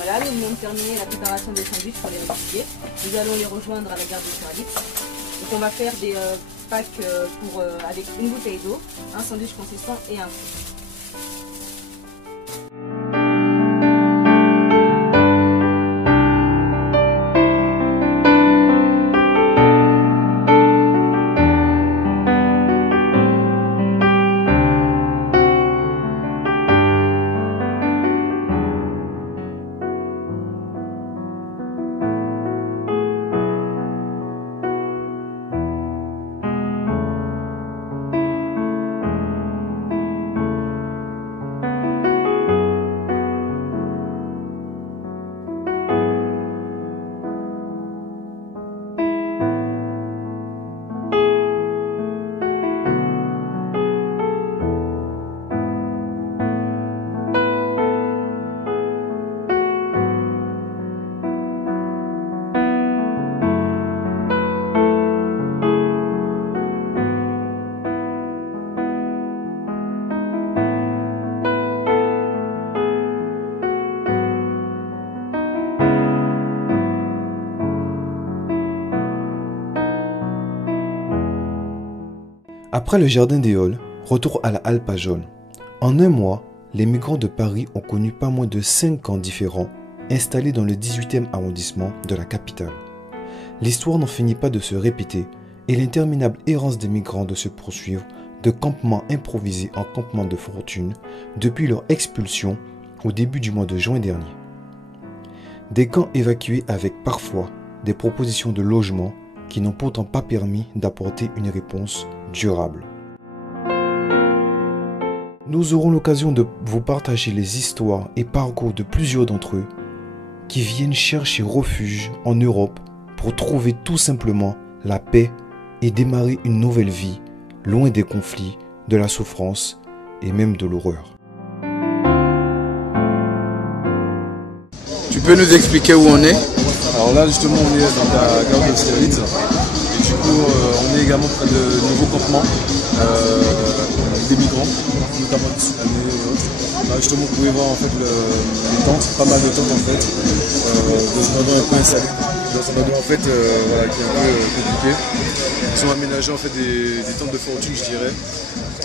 Voilà, nous venons de terminer la préparation des sandwichs pour les réfugiés. Nous allons les rejoindre à la gare de Austerlitz. Donc on va faire des packs avec une bouteille d'eau, un sandwich consistant et un fruit. Après le jardin des Halles, retour à la Halle Pajol. En un mois, les migrants de Paris ont connu pas moins de 5 camps différents installés dans le 18e arrondissement de la capitale. L'histoire n'en finit pas de se répéter et l'interminable errance des migrants de se poursuivre de campements improvisés en campements de fortune depuis leur expulsion au début du mois de juin dernier. Des camps évacués avec parfois des propositions de logement qui n'ont pourtant pas permis d'apporter une réponse durable. Nous aurons l'occasion de vous partager les histoires et parcours de plusieurs d'entre eux qui viennent chercher refuge en Europe pour trouver tout simplement la paix et démarrer une nouvelle vie loin des conflits, de la souffrance et même de l'horreur. Tu peux nous expliquer où on est? Alors là justement on est dans la gare d'Austerlitz et du coup on est également près de nouveaux campements des migrants, notamment des Soudanais et autres. Là justement vous pouvez voir en fait les tentes, pas mal de tentes en fait, des abandons un peu installés. Dans un abandon en fait voilà, qui est un peu compliqué. Ils ont aménagé en fait des tentes de fortune je dirais.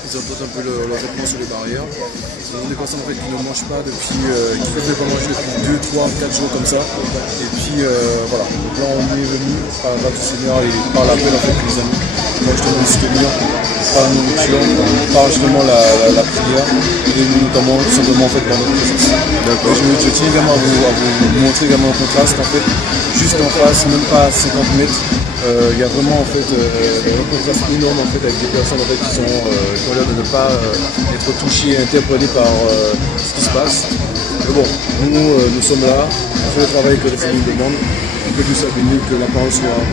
Ils imposent un peu leurs vêtements sur les barrières. Ce sont des personnes en fait, qui ne mangent pas depuis, qui ne peuvent pas manger depuis 2, 3, 4 jours comme ça. Et puis voilà, donc là on est venu par la grâce du Seigneur et par l'appel en fait que nous avons. Moi justement nous soutenir par la nourriture, par justement la prière et notamment tout simplement en fait par notre présence. D'accord. Je tiens également à vous montrer également un contraste en fait, juste en face, même pas à 50 mètres. Il y a vraiment en fait un contraste énorme en fait avec des personnes en fait qui ont l'air de ne pas être touchées et interpellées par ce qui se passe. Mais bon, nous sommes là, on fait le travail que les familles demandent, que Dieu soit béni, que la parole soit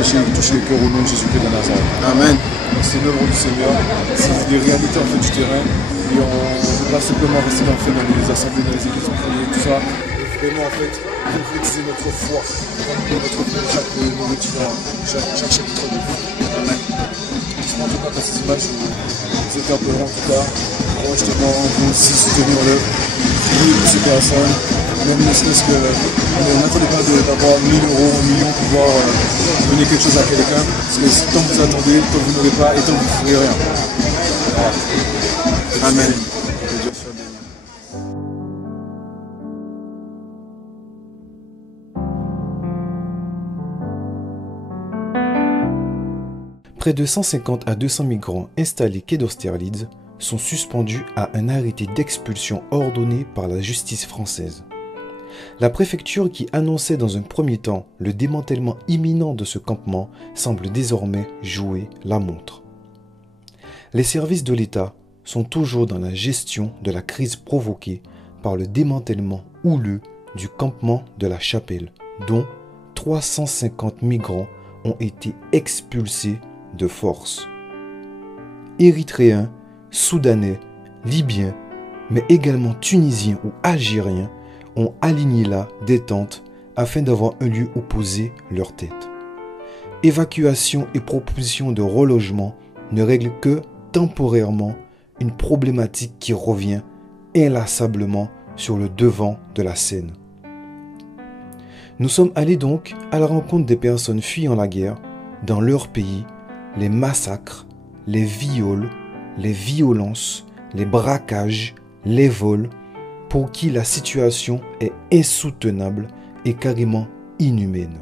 prêchée et toucher les cœurs au nom de Jésus-Christ de Nazareth. Amen. C'est l'œuvre du Seigneur, c'est des réalités en fait du terrain et on ne peut pas simplement rester en fait dans les assemblées, dans les églises, tout ça. Vraiment en fait, concrétiser notre foi, notre chaque nourriture, chaque chapitre de vie. Amen. En tout cas, dans ces images, nous interpellons en tout cas, pour justement vous aussi soutenir-le, prier pour ces personnes, même ne serait-ce que, n'attendez pas d'avoir 1000 euros, 1 million pour pouvoir donner quelque chose à quelqu'un, parce que tant que vous attendez, tant que vous n'aurez pas, et tant que vous ne ferez rien. Voilà. Amen. Que Dieu soit béni. Près de 150 à 200 migrants installés quai d'Austerlitz sont suspendus à un arrêté d'expulsion ordonné par la justice française. La préfecture qui annonçait dans un premier temps le démantèlement imminent de ce campement semble désormais jouer la montre. Les services de l'État sont toujours dans la gestion de la crise provoquée par le démantèlement houleux du campement de la Chapelle, dont 350 migrants ont été expulsés de force. Érythréens, Soudanais, Libyens, mais également Tunisiens ou Algériens ont aligné là des tentes afin d'avoir un lieu où poser leur tête. Évacuation et proposition de relogement ne règlent que temporairement une problématique qui revient inlassablement sur le devant de la scène. Nous sommes allés donc à la rencontre des personnes fuyant la guerre, dans leur pays, les massacres, les viols, les violences, les braquages, les vols, pour qui la situation est insoutenable et carrément inhumaine.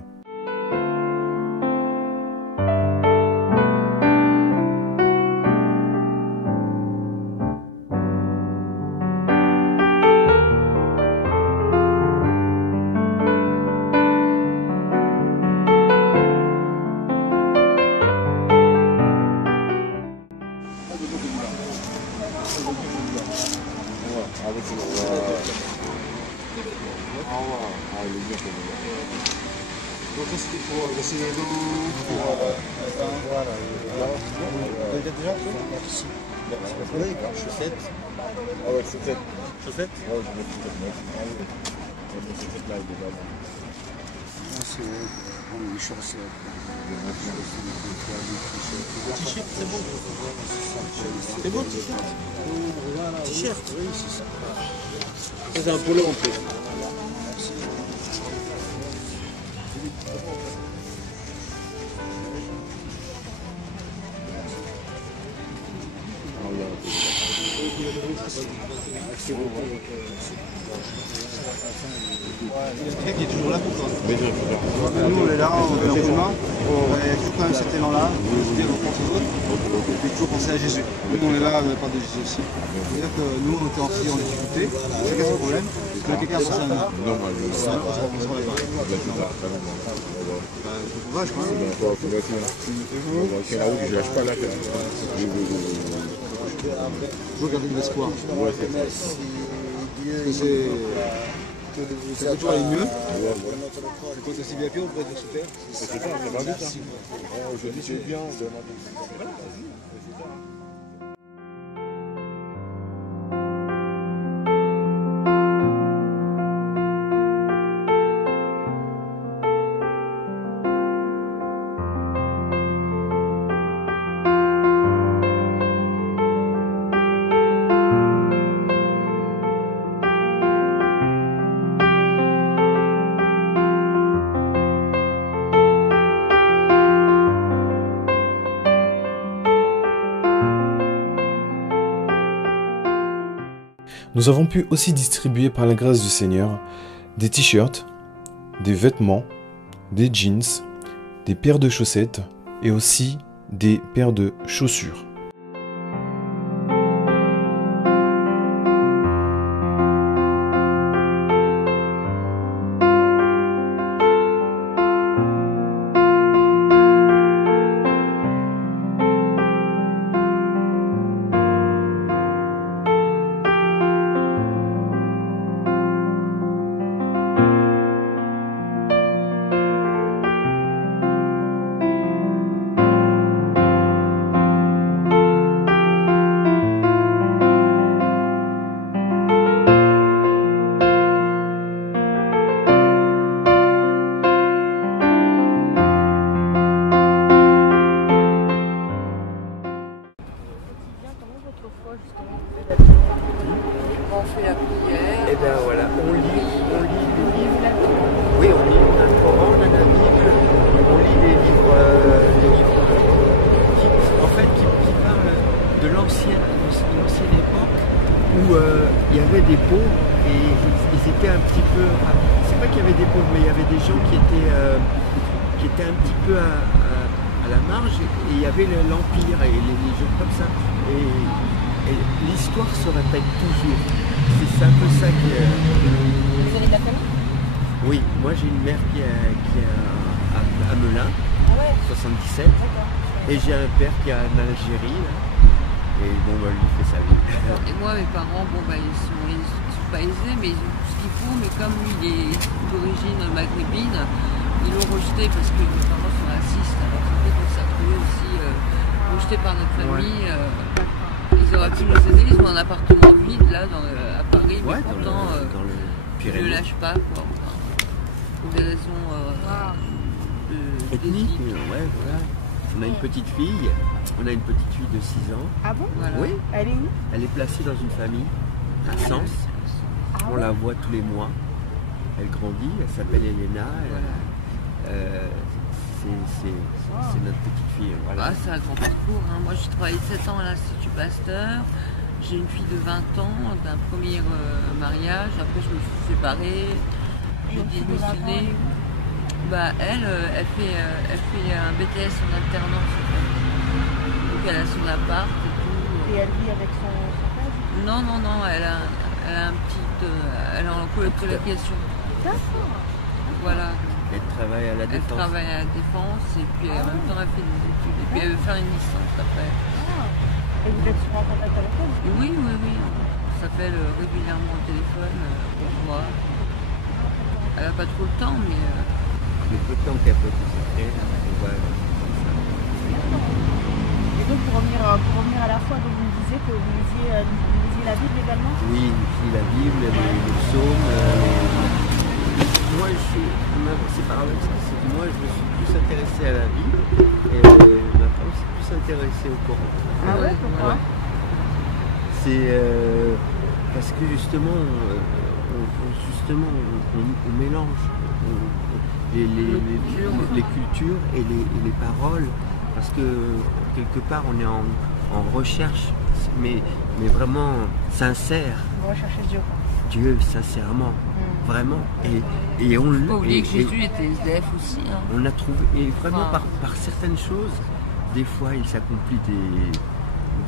Donc ça c'était pour laisser les dents, pour... Voilà. Déjà merci. Chaussettes. Ah ouais, chaussettes. Chaussettes? Ouais, je mets chaussettes là, déjà. C'est les chaussettes. T-shirt, c'est bon. C'est bon, t-shirt? T-shirt, oui, c'est ça. Ça c'est un polo en plus. Quelqu'un qui est toujours là pour toi. Nous on est là, on est en chemin, il y a toujours quand même cet élan-là, de dire on pense aux autres, et toujours penser à Jésus. Nous on est là de la part de Jésus aussi. C'est-à-dire que nous on était en difficulté, chacun ses problèmes, que quelqu'un a pensé à nous. Non, moi je sais pas. Courage quand même. Je lâche pas là. Toujours garder de l'espoir. Ouais, c'est toujours aller mieux. Quand c'est bien pire, on pourrait être super. C'est pas, ça va vite. Aujourd'hui c'est bien. Nous avons pu aussi distribuer par la grâce du Seigneur des t-shirts, des vêtements, des jeans, des paires de chaussettes et aussi des paires de chaussures. On fait la prière. Et bien voilà, on lit le livre. Oui, on lit un Coran, on a la Bible, on lit les livres qui parlent de l'ancienne époque où il y avait des pauvres et ils étaient un petit peu. C'est pas qu'il y avait des pauvres, mais il y avait des gens qui étaient un petit peu à la marge et il y avait l'Empire et les gens comme ça. Et l'histoire se répète toujours. C'est un peu ça qui est... Vous avez de la famille? Oui, moi j'ai une mère qui est à Melun, 77. Et j'ai un père qui est en Algérie. Là. Et bon, bah, lui fait sa vie. Et moi, mes parents, bon, bah, ils sont pas aisés, mais ils ont tout ce qu'il faut. Mais comme lui, il est d'origine maghrébine, ils l'ont rejeté parce que mes parents sont racistes. Alors en fait, on s'est retrouvés aussi rejetés par notre famille. Ils auraient pu nous aider, ils ont un appartement vide là à Paris, mais pourtant ils ne le lâchent pas quoi. Enfin, pour des raisons ethniques. Ouais, voilà. On a une petite fille, de 6 ans. Ah bon? Voilà. Oui. Elle est où? Elle est placée dans une famille à Sens. On la voit tous les mois. elle grandit, elle s'appelle Elena. C'est notre petite fille. Voilà. Ah, c'est un grand parcours. Hein. Moi, j'ai travaillé 7 ans à l'Institut Pasteur. J'ai une fille de 20 ans d'un premier mariage. Après, je me suis séparée. J'ai démissionné. Bah, elle fait un BTS en alternance. En fait. Donc, elle a son appart et tout. Et elle vit avec son père? Non, elle a un petit. Elle est en colocation. D'accord. Voilà. Elle travaille à la Défense. Elle travaille à la Défense et puis en même temps elle fait des études. Et puis elle veut faire une licence après. Ah. Et vous êtes souvent en contact avec elle? Oui. On s'appelle régulièrement au téléphone pour voir. Elle n'a pas trop le temps, mais. Le peu de temps qu'elle peut consacrer, on voit comme ça. Et donc pour revenir à la foi, donc vous me disiez que vous lisiez la Bible également? Oui, la Bible, les psaumes. Moi, c'est paradoxal, c'est que moi je me suis plus intéressé à la Bible et ma femme s'est plus intéressée au Coran. Ah ouais, pourquoi? C'est parce que justement, on mélange les cultures et les paroles, parce que quelque part on est en recherche, mais vraiment sincère. Vous recherchez Dieu, quoi. Dieu, sincèrement, vraiment. Et on faut pas oublier que Jésus était SDF aussi. Hein. On a trouvé, et vraiment par certaines choses, des fois il s'accomplit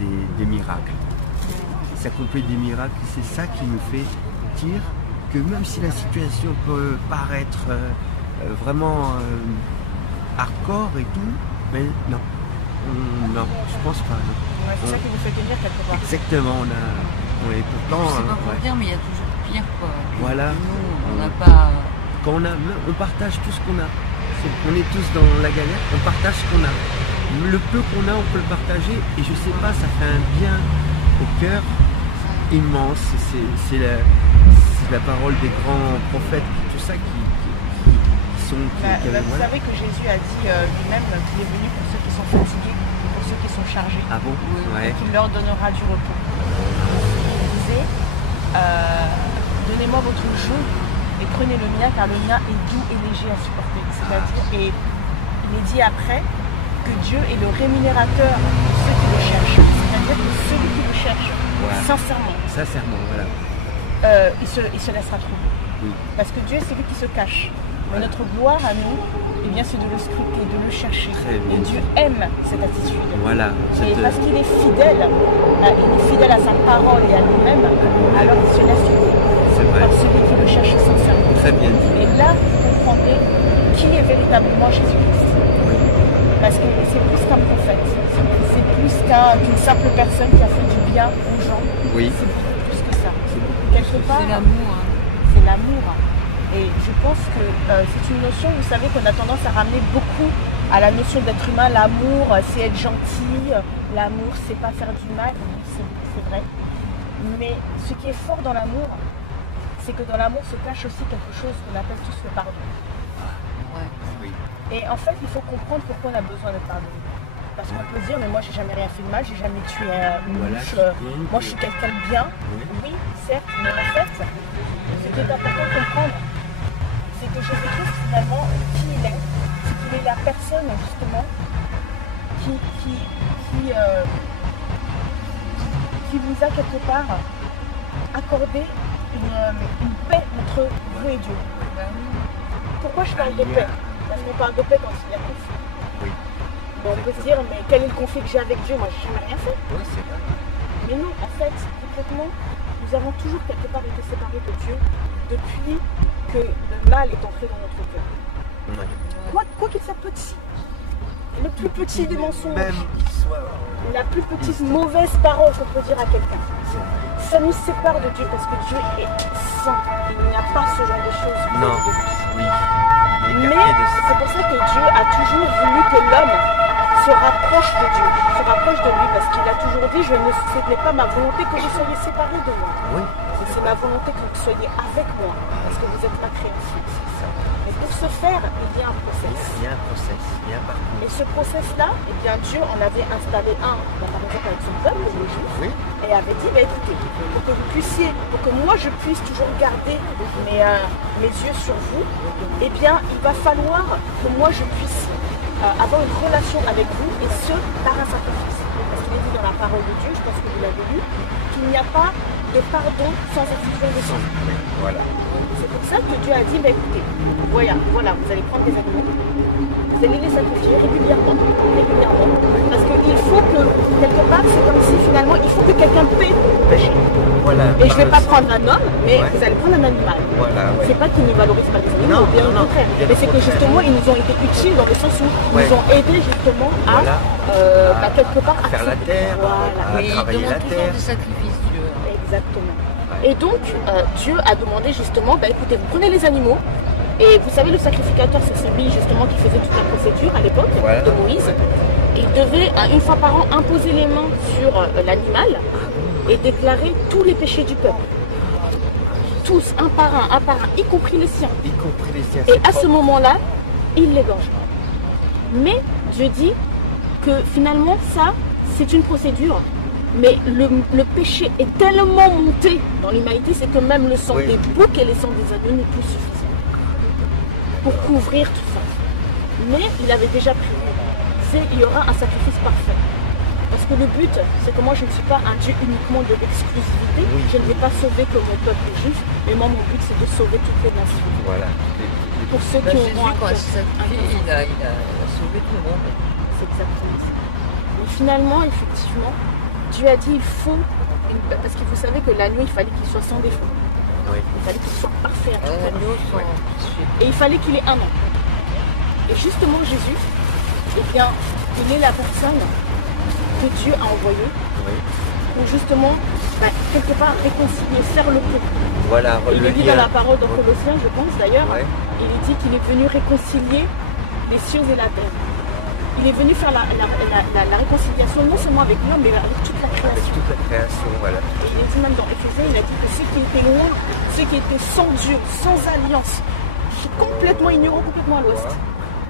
des miracles. Il s'accomplit des miracles, et c'est ça qui nous fait dire que même si la situation peut paraître vraiment hardcore et tout, mais non, je pense pas. Ouais, c'est ça qui vous fait tenir quelque part. Exactement, on est pourtant. Je sais pas pour dire, mais il y a toujours pire, quoi. Voilà. Nous, on n'a pas. Quand on partage tout ce qu'on a. On est tous dans la galère, on partage ce qu'on a. Le peu qu'on a, on peut le partager, et je sais pas, ça fait un bien au cœur immense. C'est la parole des grands prophètes, tout ça qui sont. Vous savez que Jésus a dit lui-même qu'il est venu pour ceux qui sont fatigués, pour ceux qui sont chargés. Ah bon? Ouais. Qu'il leur donnera du repos. Il disait donnez-moi votre joug et prenez le mien, car le mien est doux et léger à supporter. C'est-à-dire, et il est dit après que Dieu est le rémunérateur de ceux qui le cherchent. C'est-à-dire que celui qui le cherche, sincèrement, voilà. Il se laissera trouver. Oui. Parce que Dieu, c'est lui qui se cache. Mais notre gloire à nous, eh bien, c'est de le scruter, de le chercher. Et Dieu aime cette attitude. Voilà. Et parce qu'il est fidèle à sa parole et à lui-même, alors il se laisse trouver. C'est vrai. Par celui qui le cherche sincèrement. Très bien dit. Et là, vous comprendrez qui est véritablement Jésus-Christ. Oui. Parce que c'est plus qu'un prophète. C'est plus qu'une simple personne qui a fait du bien aux gens. Oui. C'est beaucoup plus que ça. Quelque part, c'est l'amour. Hein. C'est l'amour. Et je pense que c'est une notion, vous savez, qu'on a tendance à ramener beaucoup à la notion d'être humain. L'amour, c'est être gentil. L'amour, c'est pas faire du mal. C'est vrai. Mais ce qui est fort dans l'amour, c'est que dans l'amour se cache aussi quelque chose qu'on appelle tous le pardon. Ouais. Oui. Et en fait, il faut comprendre pourquoi on a besoin de pardonner. Parce qu'on peut se dire, mais moi, j'ai jamais rien fait de mal, j'ai jamais tué une mouche. Moi, je suis quelqu'un de bien. Oui, certes, mais en fait, ce qui est important de comprendre, c'est que Jésus-Christ, finalement, qui il est, c'est qu'il est la personne, justement, qui vous a quelque part accordé une paix entre vous et Dieu. Pourquoi je parle de paix? Parce qu'on parle de paix quand il y a conflit. Oui. Mais on peut se dire, mais quel est le conflit que j'ai avec Dieu? Moi, j'ai jamais rien fait. Oui, c'est vrai. Mais non, en fait, concrètement, nous avons toujours quelque part été séparés de Dieu depuis que le mal est entré dans notre cœur. Ouais. Quoi qu'il soit petit, le plus petit des mensonges, Même qu'il soit. la plus petite mauvaise parole qu'on peut dire à quelqu'un, ça nous sépare de Dieu parce que Dieu est saint. Il n'y a pas ce genre de choses. Non. De lui. Oui. Mais c'est pour ça que Dieu a toujours voulu que l'homme se rapproche de Dieu, se rapproche de lui, parce qu'il a toujours dit, ce n'est pas ma volonté que vous soyez séparés de moi. Oui. Mais c'est ma volonté que vous soyez avec moi, parce que vous êtes ma création. Mais pour ce faire, il y a un process. Il y a un process, il y a un parcours. Et ce process-là, eh bien, Dieu en avait installé un, par exemple avec son peuple, les Juifs, Oui. et avait dit, écoutez, pour que vous puissiez, pour que moi je puisse toujours garder mes yeux sur vous, eh bien, il va falloir que moi je puisse avoir une relation avec vous, et ce, par un sacrifice. Parce qu'il est dit dans la parole de Dieu, je pense que vous l'avez lu, qu'il n'y a pas de pardon sans effusion de sang. Voilà. C'est pour ça que Dieu a dit, écoutez, voilà, vous allez prendre des animaux, vous allez les sacrifier régulièrement, parce qu'il faut que, quelque part, c'est comme si finalement, il faut que quelqu'un paie le péché. Voilà. Et je ne vais pas prendre un homme, mais vous allez prendre un animal. Voilà, C'est pas qu'ils ne valorisent pas les animaux, bien au contraire. Mais c'est que justement, ils nous ont été utiles dans le sens où ils nous ont aidés justement à quelque part, à faire la terre, à travailler la terre. Des sacrifices, Dieu. Exactement. Et donc, Dieu a demandé justement, écoutez, vous prenez les animaux, et vous savez, le sacrificateur, c'est celui justement qui faisait toute la procédure à l'époque de Moïse. Il devait, une fois par an, imposer les mains sur l'animal et déclarer tous les péchés du peuple. Tous, un par un, y compris les siens. Y compris les siens. Et à ce moment-là, il l'égorge. Mais Dieu dit que finalement, ça, c'est une procédure. Mais le péché est tellement monté dans l'humanité, c'est que même le sang des boucs et les sangs des agneaux n'est plus suffisant pour couvrir tout ça. Mais il avait déjà prévu, il y aura un sacrifice parfait. Parce que le but, c'est que moi je ne suis pas un Dieu uniquement de l'exclusivité. Je ne vais pas sauver que mon peuple juif, mais moi mon but c'est de sauver toutes les nations. Voilà. Pour ceux qui Jésus, auront quand il s'est sacrifié, il a sauvé tout le monde. C'est exactement ça. Mais finalement, effectivement, Dieu a dit il faut, parce que vous savez que l'agneau il fallait qu'il soit sans défaut. Oui. Il fallait qu'il soit parfait à tout L'agneau, Et il fallait qu'il ait un an. Et justement Jésus, eh bien, il est la personne que Dieu a envoyée pour justement, quelque part, réconcilier, faire le pont. Voilà, il est dit dans la parole de Colossiens, je pense d'ailleurs, il est dit qu'il est venu réconcilier les cieux et la terre. Il est venu faire la réconciliation non seulement avec l'homme, mais avec toute la création. Avec toute la création, voilà. Et il est dit même dans Éphésiens, il a dit que ceux qui étaient loin, ceux qui étaient sans Dieu, sans alliance, complètement ignorants, complètement à l'ouest,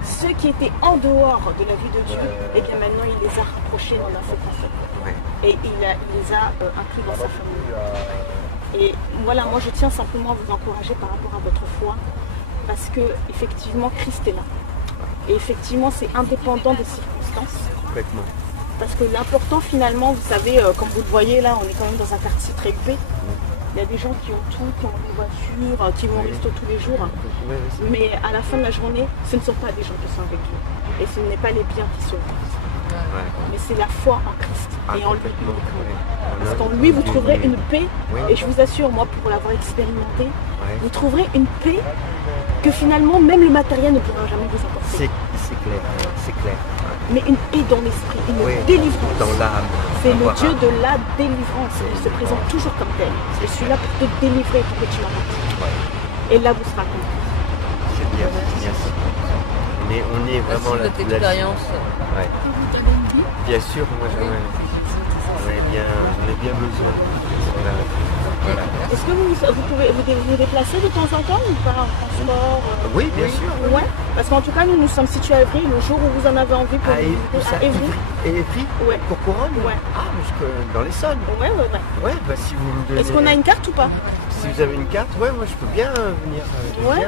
ceux qui étaient en dehors de la vie de Dieu, et bien maintenant il les a rapprochés dans la séparation. Et il les a inclus dans sa famille. Et voilà, moi je tiens simplement à vous encourager par rapport à votre foi, parce que effectivement Christ est là. Et effectivement, c'est indépendant des circonstances. Complètement. Parce que l'important finalement, vous savez, comme vous le voyez là, on est quand même dans un quartier très huppé. Il y a des gens qui ont tout, qui ont des voitures, qui vont au resto tous les jours. Mais à la fin de la journée, ce ne sont pas des gens qui sont avec Dieu. Et ce n'est pas les biens qui sauvent. Mais c'est la foi en Christ et en lui uniquement. Parce qu'en lui, vous trouverez une paix. Et je vous assure, moi, pour l'avoir expérimenté, vous trouverez une paix que finalement, même le matériel ne pourra jamais vous apporter. C'est clair, c'est clair. Mais une paix dans l'esprit, une délivrance. Dans l'âme. C'est le Dieu de la délivrance. Il se présente toujours comme tel. Je suis là pour te délivrer, pour que tu m'appartiennes. Et là, vous serez compris. C'est bien, c'est bien ça. Mais on est vraiment là. Cette expérience. Bien sûr, moi j'en ai bien besoin. Voilà. Est-ce que vous pouvez vous déplacer de temps en temps ou pas en transport Oui, bien sûr. Ouais. Parce qu'en tout cas, nous sommes situés à Évry, le jour où vous en avez envie pour à Évry. Évry pour Couronne. Ah, mais dans l'Essonne. Ouais. Si vous me donnez... Est-ce qu'on a une carte ou pas? Si vous avez une carte, moi je peux bien venir.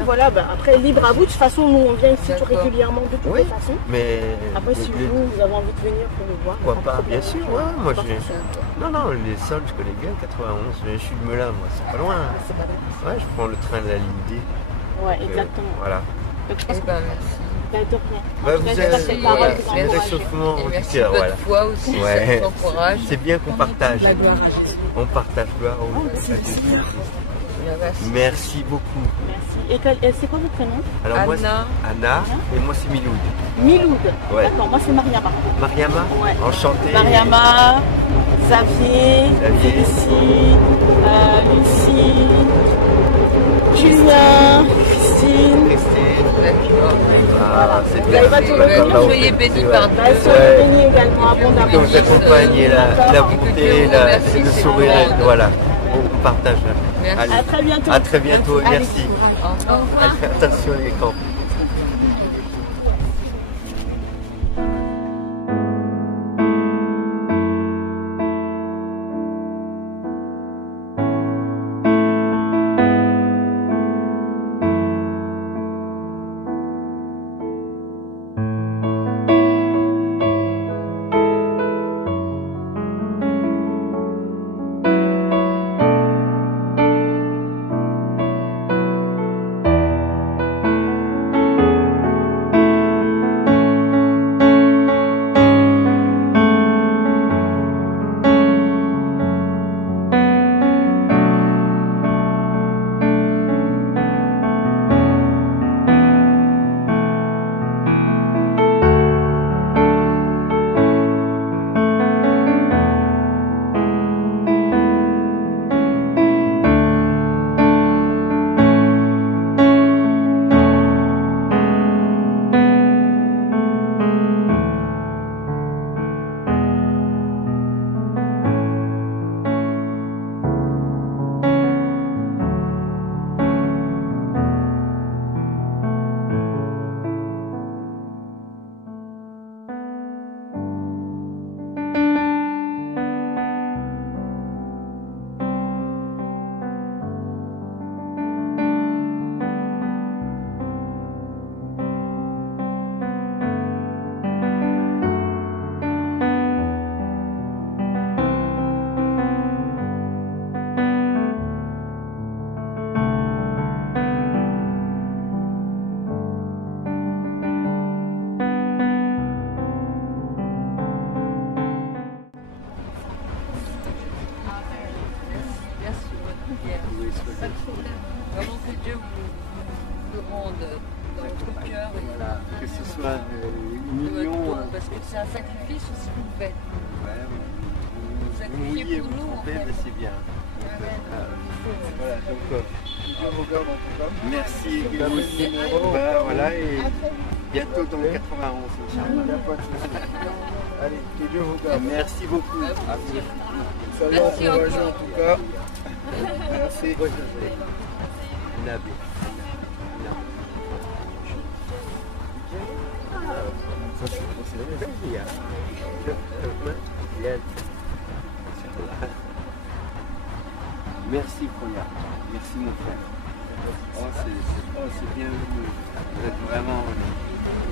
Voilà, après libre à vous. De toute façon, nous on vient ici tout régulièrement de toutes les façons. Mais après, si vous avez envie de venir pour nous voir, pourquoi pas, bien sûr. Moi non, l'Essonne, je connais bien, 91. Je suis de Melun, moi, c'est pas loin. C'est pas loin. Je prends le train de la ligne D. Ouais, exactement. Voilà. Donc je pense vous êtes réchauffement au cœur, voilà. Foi aussi, ça t'encourage. C'est bien qu'on partage. La gloire à Jésus. On partage gloire au Merci beaucoup. Merci. Et c'est quoi votre prénom? Alors moi, Anna, et moi c'est Miloud. Miloud. D'accord, moi c'est Mariama. Mariama? Ouais. Enchantée. Mariama, Xavier, Félicie, Lucie, Julien, Christine. D'accord. Ah, c'est Vous n'avez pas tout retenu. Soyez bénis par Dieu. Soyez bénis également, abondamment. Que vous accompagnez la bonté, le sourire, voilà. On partage. Merci. Allez. À très bientôt. À très bientôt, Allez. merci. Au revoir. Allez, faites attention les camps. Merci pour votre prière. Pas de problème. Vraiment que Dieu vous rende dans votre cœur et Voilà, que ce soit une de votre union. don, parce que c'est un sacrifice aussi que vous faites. Vous sacrifiez mouillez, pour vous nous, en trompez, fait. mais c'est bien. Voilà, donc Dieu vous garde en tout cas. merci Vous avez le numéro. voilà, et bientôt dans le 91, Il Inch'Allah. n'y a pas de souci. Allez, que Dieu vous garde. Merci beaucoup. Salut, Merci encouragé encore. en tout cas. Merci. Nabi. Merci Koya, merci mon frère. C'est bienvenu. Vous êtes vraiment.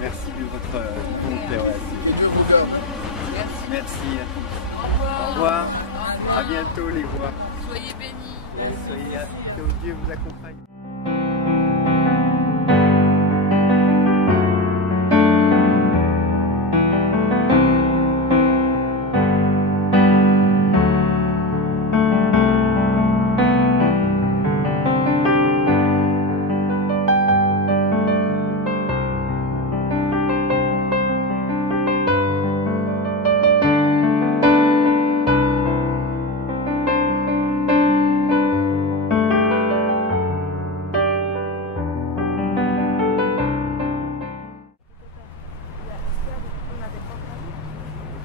Merci de votre bonté. Ouais. Dieu vous garde. Merci. Merci. Au Au revoir. revoir. À bientôt les voix. Soyez bénis. Et soyez que Dieu vous accompagne.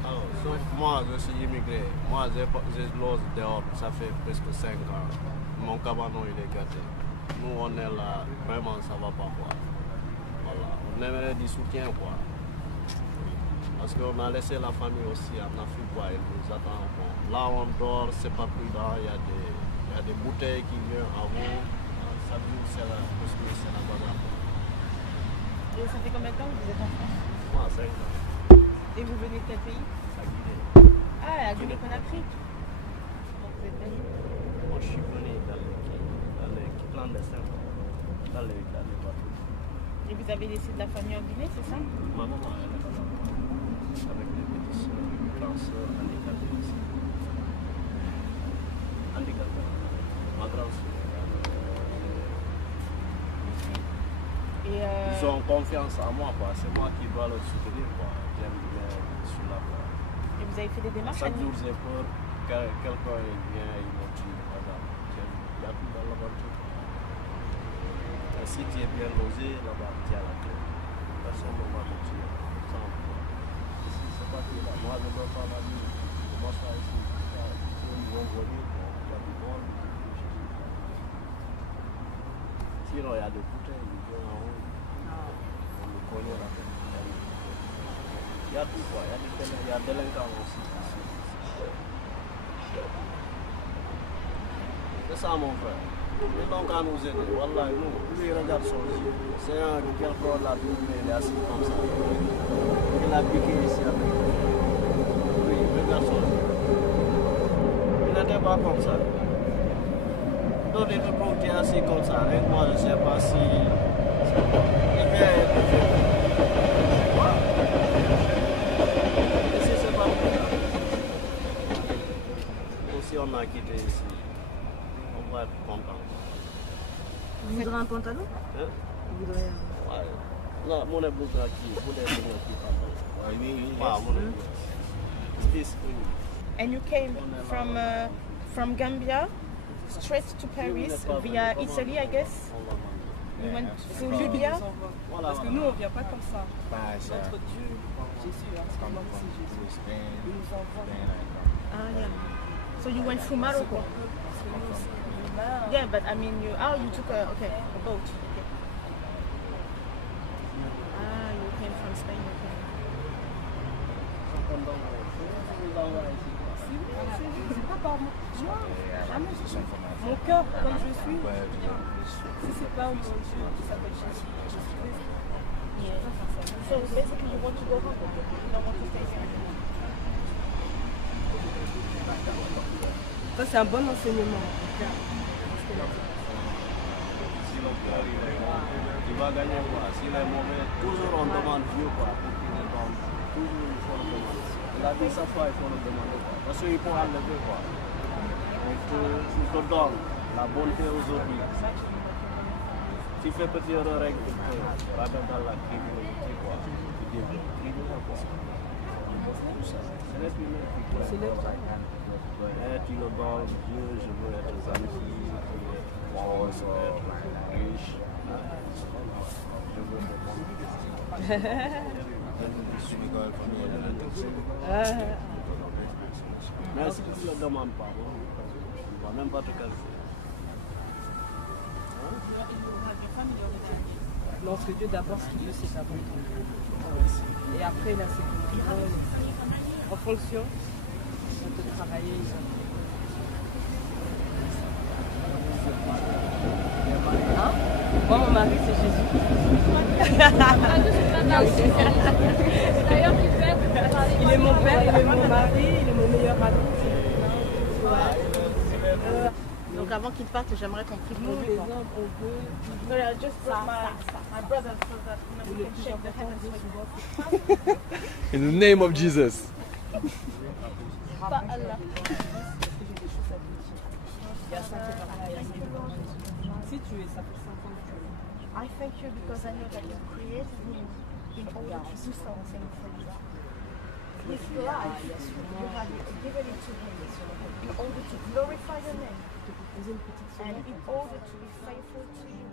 Alors, sauf moi, je suis immigré. Moi, j'ai l'os dehors, ça fait presque 5 ans. Mon cabanon, il est gâté. Nous, on est là, vraiment, ça va pas quoi. Voilà, on aimerait du soutien quoi. Parce qu'on a laissé la famille aussi en Afrique quoi, ils nous attendent. Bon, là, on dort, c'est pas prudent, il y a des bouteilles qui viennent avant. Ça joue, c'est la, parce que c'est la bagarre. Et ça fait combien de temps que vous êtes en France? Moi, 5 ans, Et vous venez de quel pays? ça guide. Ah, la Guinée-Conakry. Donc vous êtes venu. Moi, je suis venu dans les clandestins, dans les bateaux. Et vous avez laissé de la famille en Guinée, c'est ça? Ma maman, elle est là-bas, avec des petites soeurs, une grande soeur handicapée aussi. Handicapée. Ma grande soeur. Et Ils ont confiance en moi, quoi. C'est moi qui dois leur soutenir, quoi. J'aime bien, je suis là, quoi. et vous avez fait des démarches Chaque jour, j'ai peur que quelqu'un il vient, il me tue. Voilà. Il y a tout dans l'aventure. Si tu es bien logé, là-bas, tu as la clé. Personne ne va te tuer. Ici, c'est pas que là. Moi, je ne peux pas la nuit. Je m'assois ici. Ils vont venir, il y a du monde. Sinon, il y a des bouteilles, ils viennent en haut. On le connaît là. Il y a tout quoi. Il y a des délinquants aussi. C'est ça mon frère. Ils n'ont qu'à nous aider. Wallah, nous, lui regarde son yeux. C'est un qui a encore la double, il est assis comme ça. Il a piqué ici avec lui. Oui, regarde son yeux. Il n'était pas comme ça. D'autres gens qui sont assis comme ça. Avec moi, je ne sais pas si. Il vient être fait. Ici, c'est pas comme ça. Aussi, on a quitté ici. On va être content. Vous voudrez un pantalon? Hein? Vous voudrez Ouais. Non, mon épouse a qui? Mon épouse a qui? Pas mon épouse. And you came from Gambia straight to Paris via Italy, I guess. You went through Libya. Parce que nous, on ne vient pas comme ça. Notre Dieu, Jésus, hein, c'est comme Jésus. Il nous envoie. Ah, yeah. So you went through Morocco. Yeah, but I mean, you took a boat. Okay. Ah, you came from Spain. Okay. C'est pas par moi. Jamais. Mon cœur, comme je suis. Si c'est pas mon Dieu qui s'appelle Jésus, je suis désolée. Yeah. So basically, you want to go home. You don't want to stay here. Ça, c'est un bon enseignement. Si le cœur il va gagner quoi? S'il est mauvais, toujours on demande Dieu quoi. Toujours il faut le demander. Il a dit ça fois, il faut le demander quoi. Parce qu'il faut enlever quoi. Il te donne la bonté aujourd'hui. Tu fais petite erreur avec tu te rappelles dans la criminalité quoi. Tu deviens criminel quoi. C'est l'être humain qui peut. C'est l'être humain. Tu le donnes, Dieu, je veux être gentil, je veux être riche, je veux mais si tu ne le demandes pas, on ne va même pas te casser. Lorsque Dieu d'abord, ce qu'il veut, c'est ta bonté. Et après, la sécurité. En fonction, on peut travailler. Hein? Moi, mon mari, c'est Jésus. Il est mon père, il est mon mari, il est mon meilleur ami. Donc avant qu'il parte, j'aimerais qu'on prie pour Nous, lui. les hommes, on veut. No, I just brought my brother so that we can shake the hands. In the name of Jesus. Si tu es, ça fait 5 ans que tu es. I thank you because I know that you created him in order to do something for you. His life, you have given it to him in order to glorify your name and in order to be faithful to you.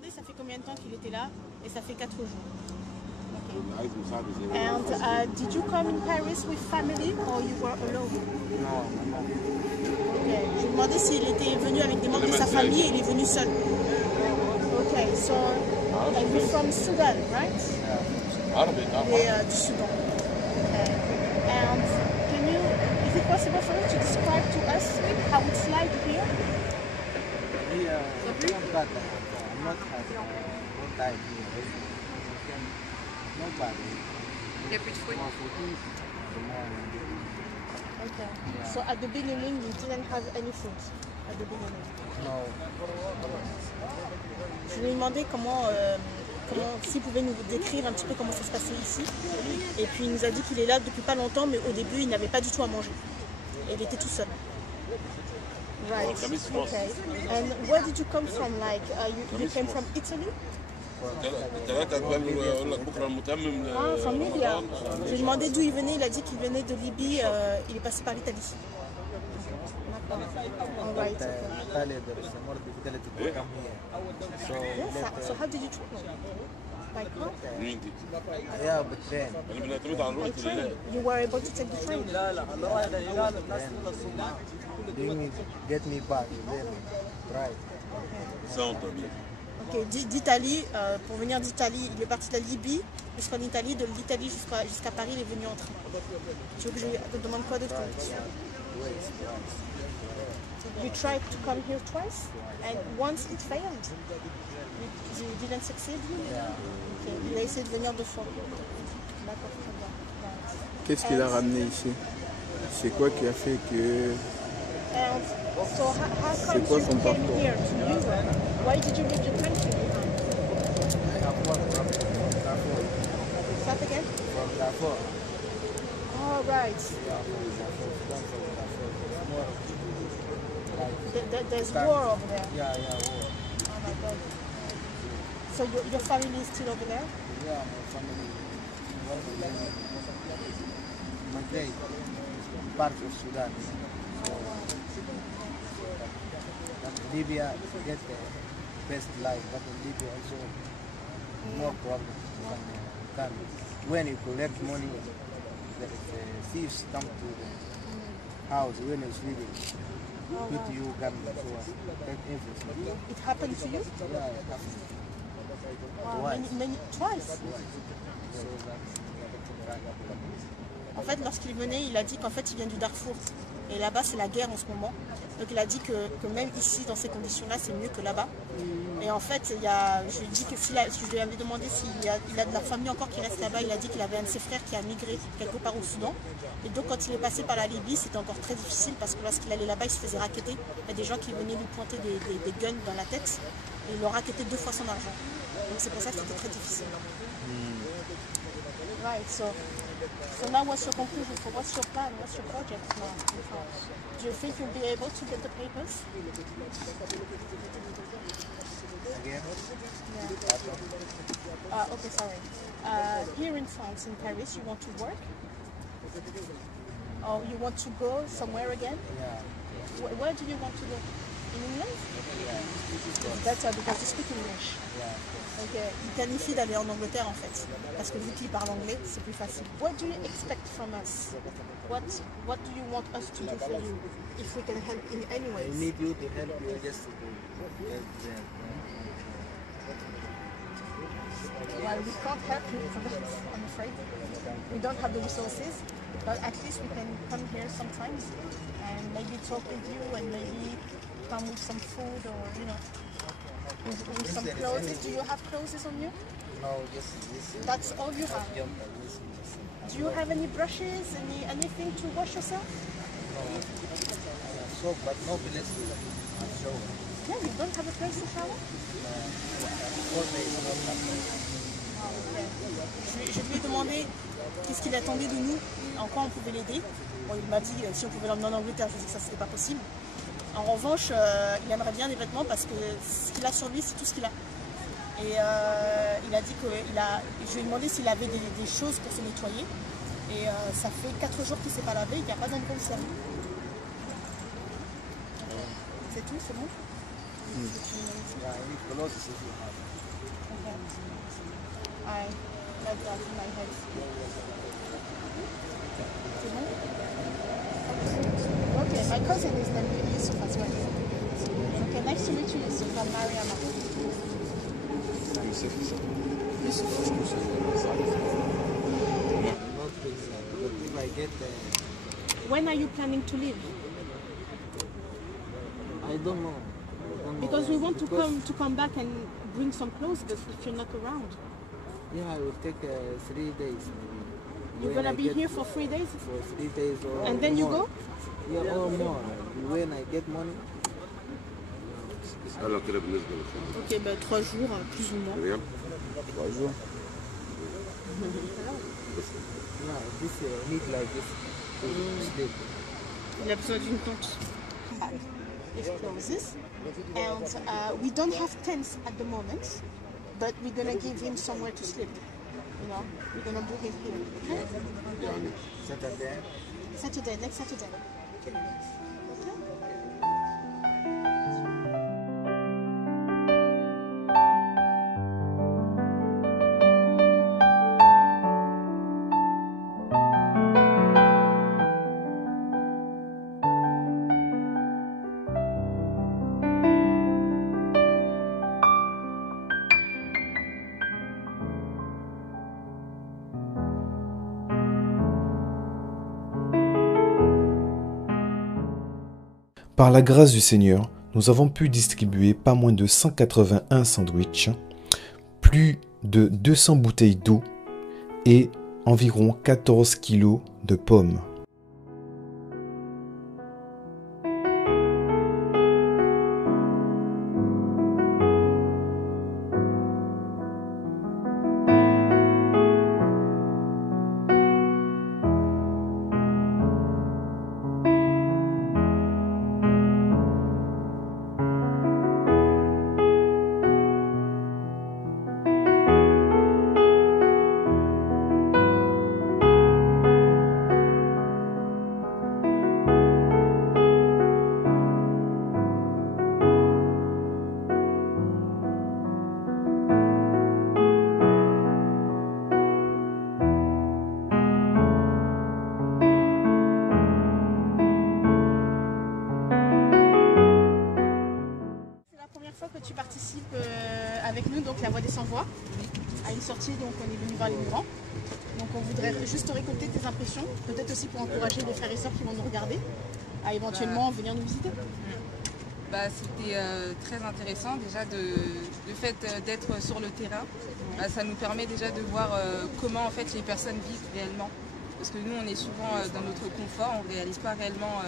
demandé ça fait combien de temps qu'il était là et ça fait 4 jours. Okay. And did you come in Paris with family or you were alone? Non. Okay. Je lui demandais s'il était venu avec des membres de sa famille et il est venu seul. Okay, so you're from Sudan, right? Et du Soudan. Okay. And is it possible for you to describe to us how it's like here? I'm not one time here. Nobody. Il n'y a plus de fruits. Okay. Yeah. So at the beginning you didn't have any food at the beginning? No. Je lui ai demandé s'il pouvait nous décrire un petit peu comment ça se passait ici. Et puis il nous a dit qu'il est là depuis pas longtemps, mais au début il n'avait pas du tout à manger. Et il était tout seul. Right. Okay. And where did you come from? Like you came from Italy? From Libya. Je lui ai demandé d'où il venait, il a dit qu'il venait de Libye, il est passé par l'Italie. Alright. So how did you travel? By car? Yeah, but train. By train. You were able to take the train? Get me back. Right. Ok, d'Italie, pour venir d'Italie, il est parti de la Libye jusqu'en Italie, de l'Italie jusqu'à Paris, il est venu en train. Tu veux que je te demande quoi d'autre? You tried to come here twice, and once it failed. You didn't succeed? Okay. Il a essayé de venir 2 fois. D'accord, très bien. Qu'est-ce qu'il a ramené ici? C'est quoi qui a fait que... So how come you came here to Europe? Why did you leave your country behind? Start again? From Darfur. Oh, right. There's war over there. Yeah, war. Oh my God. So your family is still over there? Yeah, my family. Migrate. Part of Sudan. Libya get the best life, but in Libya also more problems than when you collect money, the thieves come to the house when you're sleeping. Put you gun take everything. It happened to you? Yeah, it happened. Wow, twice. En fait, lorsqu'il venait, il a dit qu'en fait, il vient du Darfour. Et là-bas, c'est la guerre en ce moment. Donc il a dit que même ici, dans ces conditions-là, c'est mieux que là-bas. Et en fait, je lui ai dit que je lui avais demandé s'il a de la famille encore qui reste là-bas. Il a dit qu'il avait un de ses frères qui a migré quelque part au Soudan. Et donc quand il est passé par la Libye, c'était encore très difficile parce que lorsqu'il allait là-bas, il se faisait racketter. Il y a des gens qui venaient lui pointer des guns dans la tête. Et ils l'ont racketté 2 fois son argent. Donc c'est pour ça que c'était très difficile. Right, so now what's your conclusion? So what's your plan? What's your project now in France? Do you think you'll be able to get the papers? Again? Yeah. Okay, sorry. Here in France, in Paris, you want to work? Or you want to go somewhere again? Yeah. Where do you want to go? In England? Yeah. It's better because you speak English. Yeah. Okay. Il planifie d'aller en Angleterre en fait, parce que vu qu'il parle anglais, c'est plus facile. What do you expect from us? What do you want us to do for you? If we can help in any way? I need you to help you just to help them. Well, we can't help you for this, I'm afraid. We don't have the resources, but at least we can come here sometimes and maybe talk with you and maybe come with some food or, you know, with some clothes. Do you have clothes on you? No, just this. That's all you have? Do you have any brushes, anything to wash yourself? No. Soap, but no place to shower. Yeah, you don't have a place to shower? Je lui ai demandé qu'est-ce qu'il attendait de nous, en quoi on pouvait l'aider. Bon, il m'a dit si on pouvait l'emmener en Angleterre, je lui ai dit que ça c'était pas possible. En revanche, il aimerait bien des vêtements parce que ce qu'il a sur lui, c'est tout ce qu'il a. Et il a dit que je lui ai demandé s'il avait des choses pour se nettoyer. Et ça fait 4 jours qu'il ne s'est pas lavé, il n'y a pas d'endroit où servir. C'est tout, c'est bon? Yeah, any clothes if you have. Okay. I like that in my head. Okay, my cousin is named Yusuf as well. Okay, nice to meet you, Yusuf. I'm Mariama. If I get When are you planning to leave? I don't know. Because we want to come back and bring some clothes, but if you're not around. Yeah, I will take 3 days maybe. You're When gonna I be get- here for 3 days? For 3 days or And then you more. go? Yeah, or more. When I get money. Alors كده بالنسبة للخدمة Ok, bah 3 jours, plus ou moins. ريال 3 jours. No, this need like this to sleep. Il a besoin d'une tente. It closes. And we don't have tents at the moment, but we're gonna give him somewhere to sleep. You know, we're gonna bring him here. Okay? يعني Saturday, next Saturday. Okay. Par la grâce du Seigneur, nous avons pu distribuer pas moins de 181 sandwichs, plus de 200 bouteilles d'eau et environ 14 kilos de pommes. Tu participes avec nous, donc la Voix des Sans-Voix, à une sortie, donc on est venu voir les migrants. Donc on voudrait juste récolter tes impressions, peut-être aussi pour encourager les frères et sœurs qui vont nous regarder, à éventuellement venir nous visiter. C'était très intéressant déjà le fait d'être sur le terrain. Ça nous permet déjà de voir comment en fait les personnes vivent réellement. Parce que nous on est souvent dans notre confort, on ne réalise pas réellement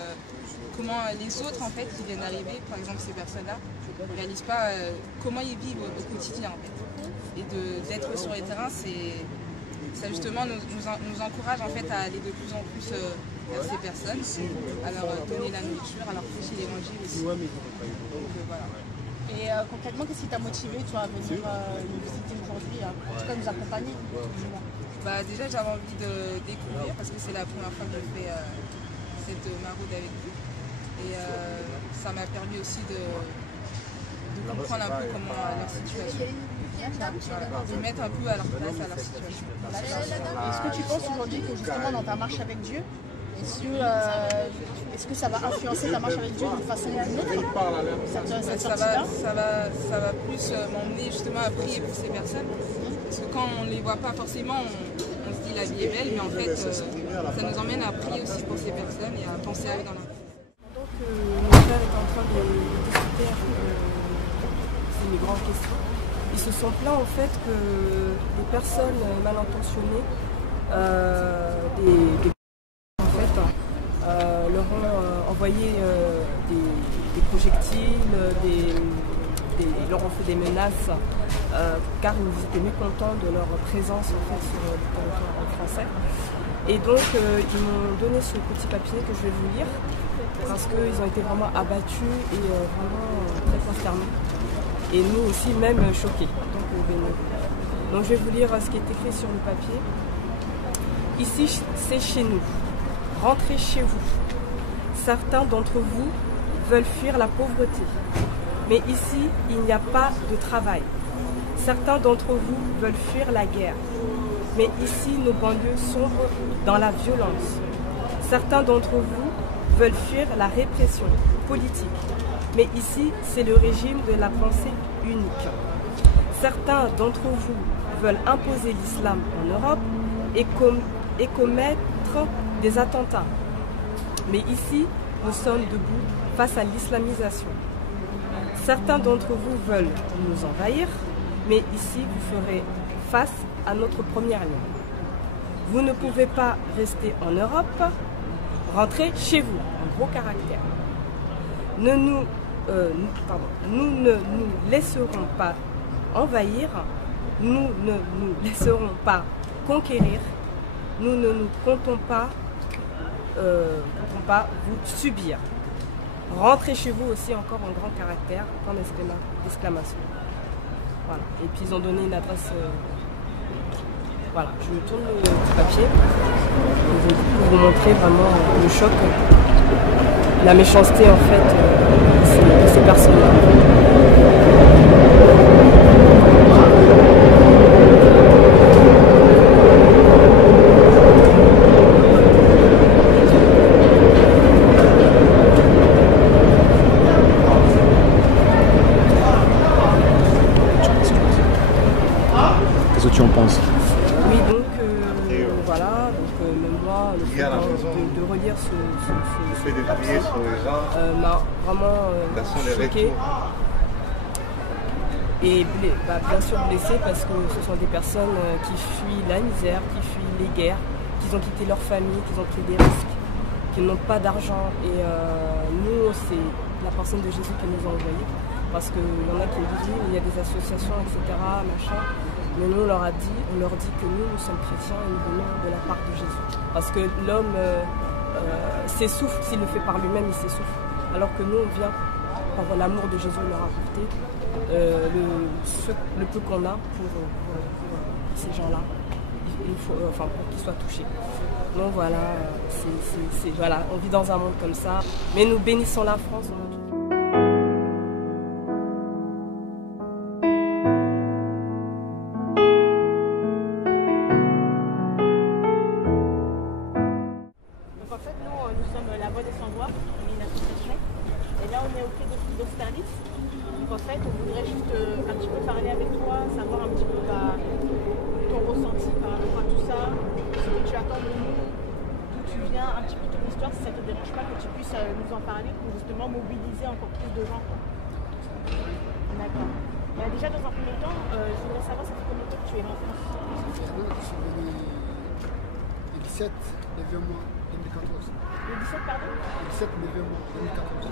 comment les autres en fait qui viennent d'arriver, par exemple ces personnes-là, on ne réalise pas comment ils vivent au quotidien en fait. Et d'être sur les terrains, ça justement nous encourage en fait à aller de plus en plus vers ces personnes, à leur donner la nourriture, à leur prêcher l'évangile aussi. Donc, voilà. Et concrètement, qu'est-ce qui t'a motivé toi, à venir nous visiter aujourd'hui, en tout cas nous accompagner? Déjà j'avais envie de découvrir parce que c'est la première fois que je fais cette maraude avec vous. Et ça m'a permis aussi de comprendre un peu comment leur situation. De mettre un peu à leur place, à leur situation. Est-ce que tu penses aujourd'hui que justement dans ta marche avec Dieu, est-ce que ça va influencer ta marche avec Dieu d'une façon ou d'une autre? Ça va plus m'emmener justement à prier pour ces personnes. Parce que quand on ne les voit pas forcément, on se dit la vie est belle, mais en fait ça nous emmène à prier aussi pour ces personnes et à penser à eux dans la vie. Donc mon frère est en train de discuter un peu de ces migrants en question. Ils se sont plaints en fait que des personnes mal intentionnées, leur ont envoyé des projectiles, ils leur ont fait des menaces car ils étaient mécontents de leur présence en fait, sur le territoire français. Et donc ils m'ont donné ce petit papier que je vais vous lire parce qu'ils ont été vraiment abattus et vraiment très consternés. Et nous aussi même choqués. Donc je vais vous lire ce qui est écrit sur le papier. Ici c'est chez nous. Rentrez chez vous. Certains d'entre vous veulent fuir la pauvreté. Mais ici, il n'y a pas de travail. Certains d'entre vous veulent fuir la guerre. Mais ici, nos banlieues sombrent dans la violence. Certains d'entre vous veulent fuir la répression politique. Mais ici, c'est le régime de la pensée unique. Certains d'entre vous veulent imposer l'islam en Europe et commettre des attentats. Mais ici, nous sommes debout face à l'islamisation. Certains d'entre vous veulent nous envahir, mais ici, vous ferez face à notre première ligne. Vous ne pouvez pas rester en Europe, rentrez chez vous, en gros caractère. Nous ne nous laisserons pas envahir, nous ne nous laisserons pas conquérir, nous ne nous comptons pas vous subir. Rentrez chez vous aussi, encore en grand caractère, point d'exclamation. Voilà. Et puis ils ont donné une adresse. Voilà, je tourne le petit papier pour vous montrer vraiment le choc, la méchanceté en fait de ces personnes-là. Qu'est-ce que tu en penses? Oui, donc voilà, même moi, le fait de relire ce papier m'a vraiment choqué et bien sûr blessé parce que ce sont des personnes qui fuient la misère, qui fuient les guerres, qui ont quitté leur famille, qui ont pris des risques, qui n'ont pas d'argent. Et nous, c'est la personne de Jésus qui nous a envoyés. Parce qu'il y en a qui me disent, il y a des associations, etc., machin. Mais nous, on leur dit que nous sommes chrétiens et nous venons de la part de Jésus. Parce que l'homme s'essouffle, s'il le fait par lui-même, il s'essouffle. Alors que nous, on vient par l'amour de Jésus leur apporter le peu qu'on a pour ces gens-là, pour qu'ils soient touchés. Donc voilà, voilà, on vit dans un monde comme ça. Mais nous bénissons la France. Mobiliser encore plus de gens. D'accord. Déjà dans un premier temps, je voudrais savoir ça fait combien de temps que tu es en France? Je suis venu le 17 novembre 2014. Le 17 pardon? Le 17 novembre 2014.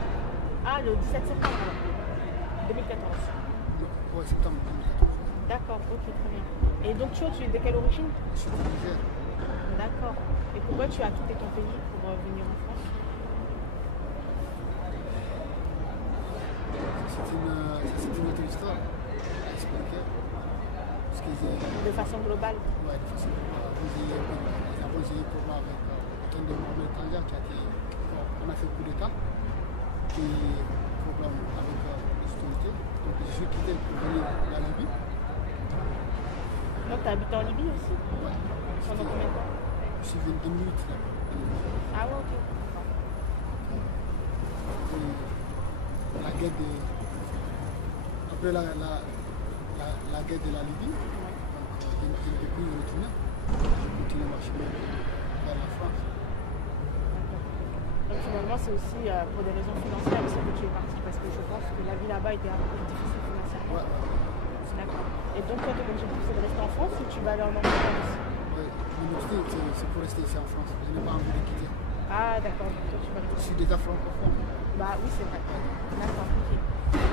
Ah, le 17 septembre 2014. Oui, septembre 2014. D'accord, ok, très bien. Et donc tu es de quelle origine? Je suis de Niger. D'accord. Et pourquoi tu as quitté ton pays pour venir en France? C'est une autre histoire à expliquer. De façon globale? Oui, de façon globale. Nous avons eu problème avec quelqu'un de mon étranger qui a été. On a fait coup d'État. Et problème avec les autorités. Donc je suis quitté pour venir à la Libye. Donc tu as habité en Libye aussi? Oui. Pendant combien de temps? Je suis venu 2 minutes là. Ah ouais, ok. La guerre après la guerre de la Libye, donc je ne peux plus retourner. Je continue ma chemin vers la France. Donc finalement c'est aussi pour des raisons financières aussi que tu es parti, parce que je pense que la vie là-bas était un peu difficile financièrement. Ouais. D'accord. Et donc toi ton objectif c'est de rester en France ou tu vas aller en Angleterre aussi? Oui, mon objectif c'est pour rester ici en France. Je n'ai pas envie de quitter. Ah d'accord, donc toi tu vas rester. Je suis déjà francophone. Bah oui c'est vrai. D'accord, ok.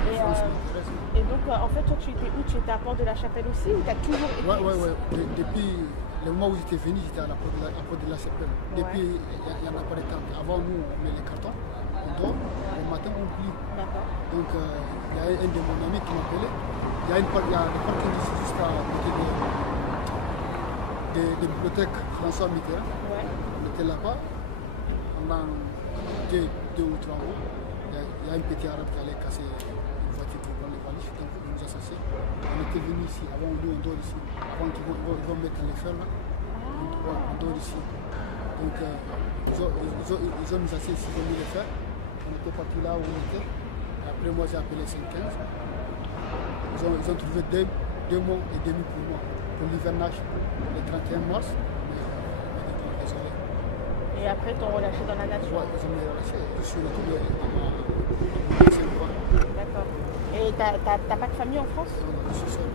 Et donc en fait toi tu étais où? Tu étais à Port-de-la-Chapelle aussi ou tu as toujours été? Ouais. Depuis le mois où j'étais venu, j'étais à la Port-de-la-Chapelle. Depuis, il n'y en a pas de temps. Avant nous, on met les cartons, on dort, le matin on plie. Donc il y a un de mon ami qui m'appelait. Il y a le parking ici juste à côté de bibliothèque François Mitterrand. On était là-bas pendant 2 ou 3 mois. Il y y a un petit arabe qui allait casser une voiture pour prendre les valises, donc il nous a chassés. On était venus ici, avant nous on dort ici, avant qu'ils vont mettre les fers là, on dort ici. Donc ils ont nous assis ici, ils ont mis les fers, on était partis là où on était, et après moi j'ai appelé 515. Ils ont trouvé 2 mois et demi pour moi, pour l'hivernage, le 31 mars. Désolé. Et après, t'ont relâché dans la nature? Ouais, ils ont mis relâché. Je suis retourné à ma. D'accord. Et t'as pas de famille en France? Non, je suis seul.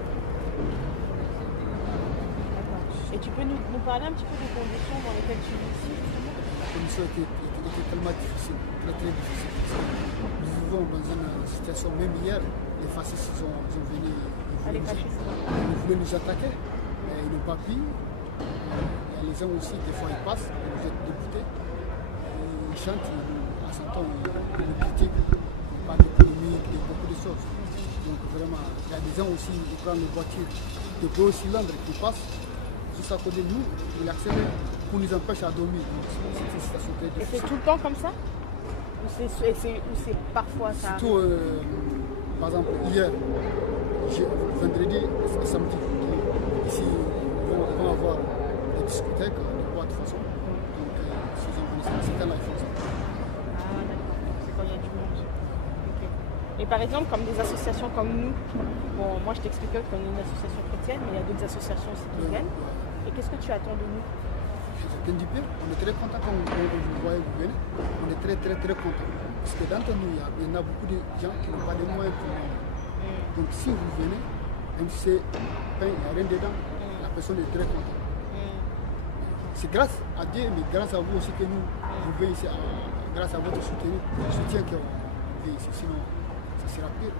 D'accord. Et tu peux nous parler un petit peu des conditions dans lesquelles tu vis ici, justement? La condition était tellement difficile, très très difficile. Nous vivons dans une situation, même hier, les fascistes sont venus. Ils voulaient nous attaquer, mais ils n'ont pas pu. Il y a les gens aussi, des fois ils passent, ils nous jettent des bouteilles. Ils chantent, à son temps, ils nous critiquent. Ils parlent d'économie, de beaucoup de choses. Donc vraiment, il y a des gens aussi, ils prennent les voitures de beaux cylindres qui passent juste à côté de nous, ils accélèrent pour nous empêcher à dormir. C'est une situation très difficile. Et c'est tout le temps comme ça? Ou c'est parfois ça? Surtout, par exemple, hier, vendredi et samedi, ici, ils vont avoir des discothèques, des boîtes de façon. Donc, s'ils ont venu, c'est là, ils font ça. Ah, d'accord. C'est quand il y a du monde. Okay. Et par exemple, comme des associations comme nous, bon, moi je t'expliquais qu'on est une association chrétienne, mais il y a d'autres associations aussi qui viennent. Et qu'est-ce que tu attends de nous? On est très content quand vous voyez vous venez. On est très très très content. Parce que d'entre nous, il y en a beaucoup de gens qui n'ont pas de moyens pour nous. Donc si vous venez, même si c'est pain, il n'y a rien dedans, la personne est très contente. C'est grâce à Dieu, mais grâce à vous aussi que nous venons ici, grâce à votre soutien qu'on vit ici, sinon ça sera pire.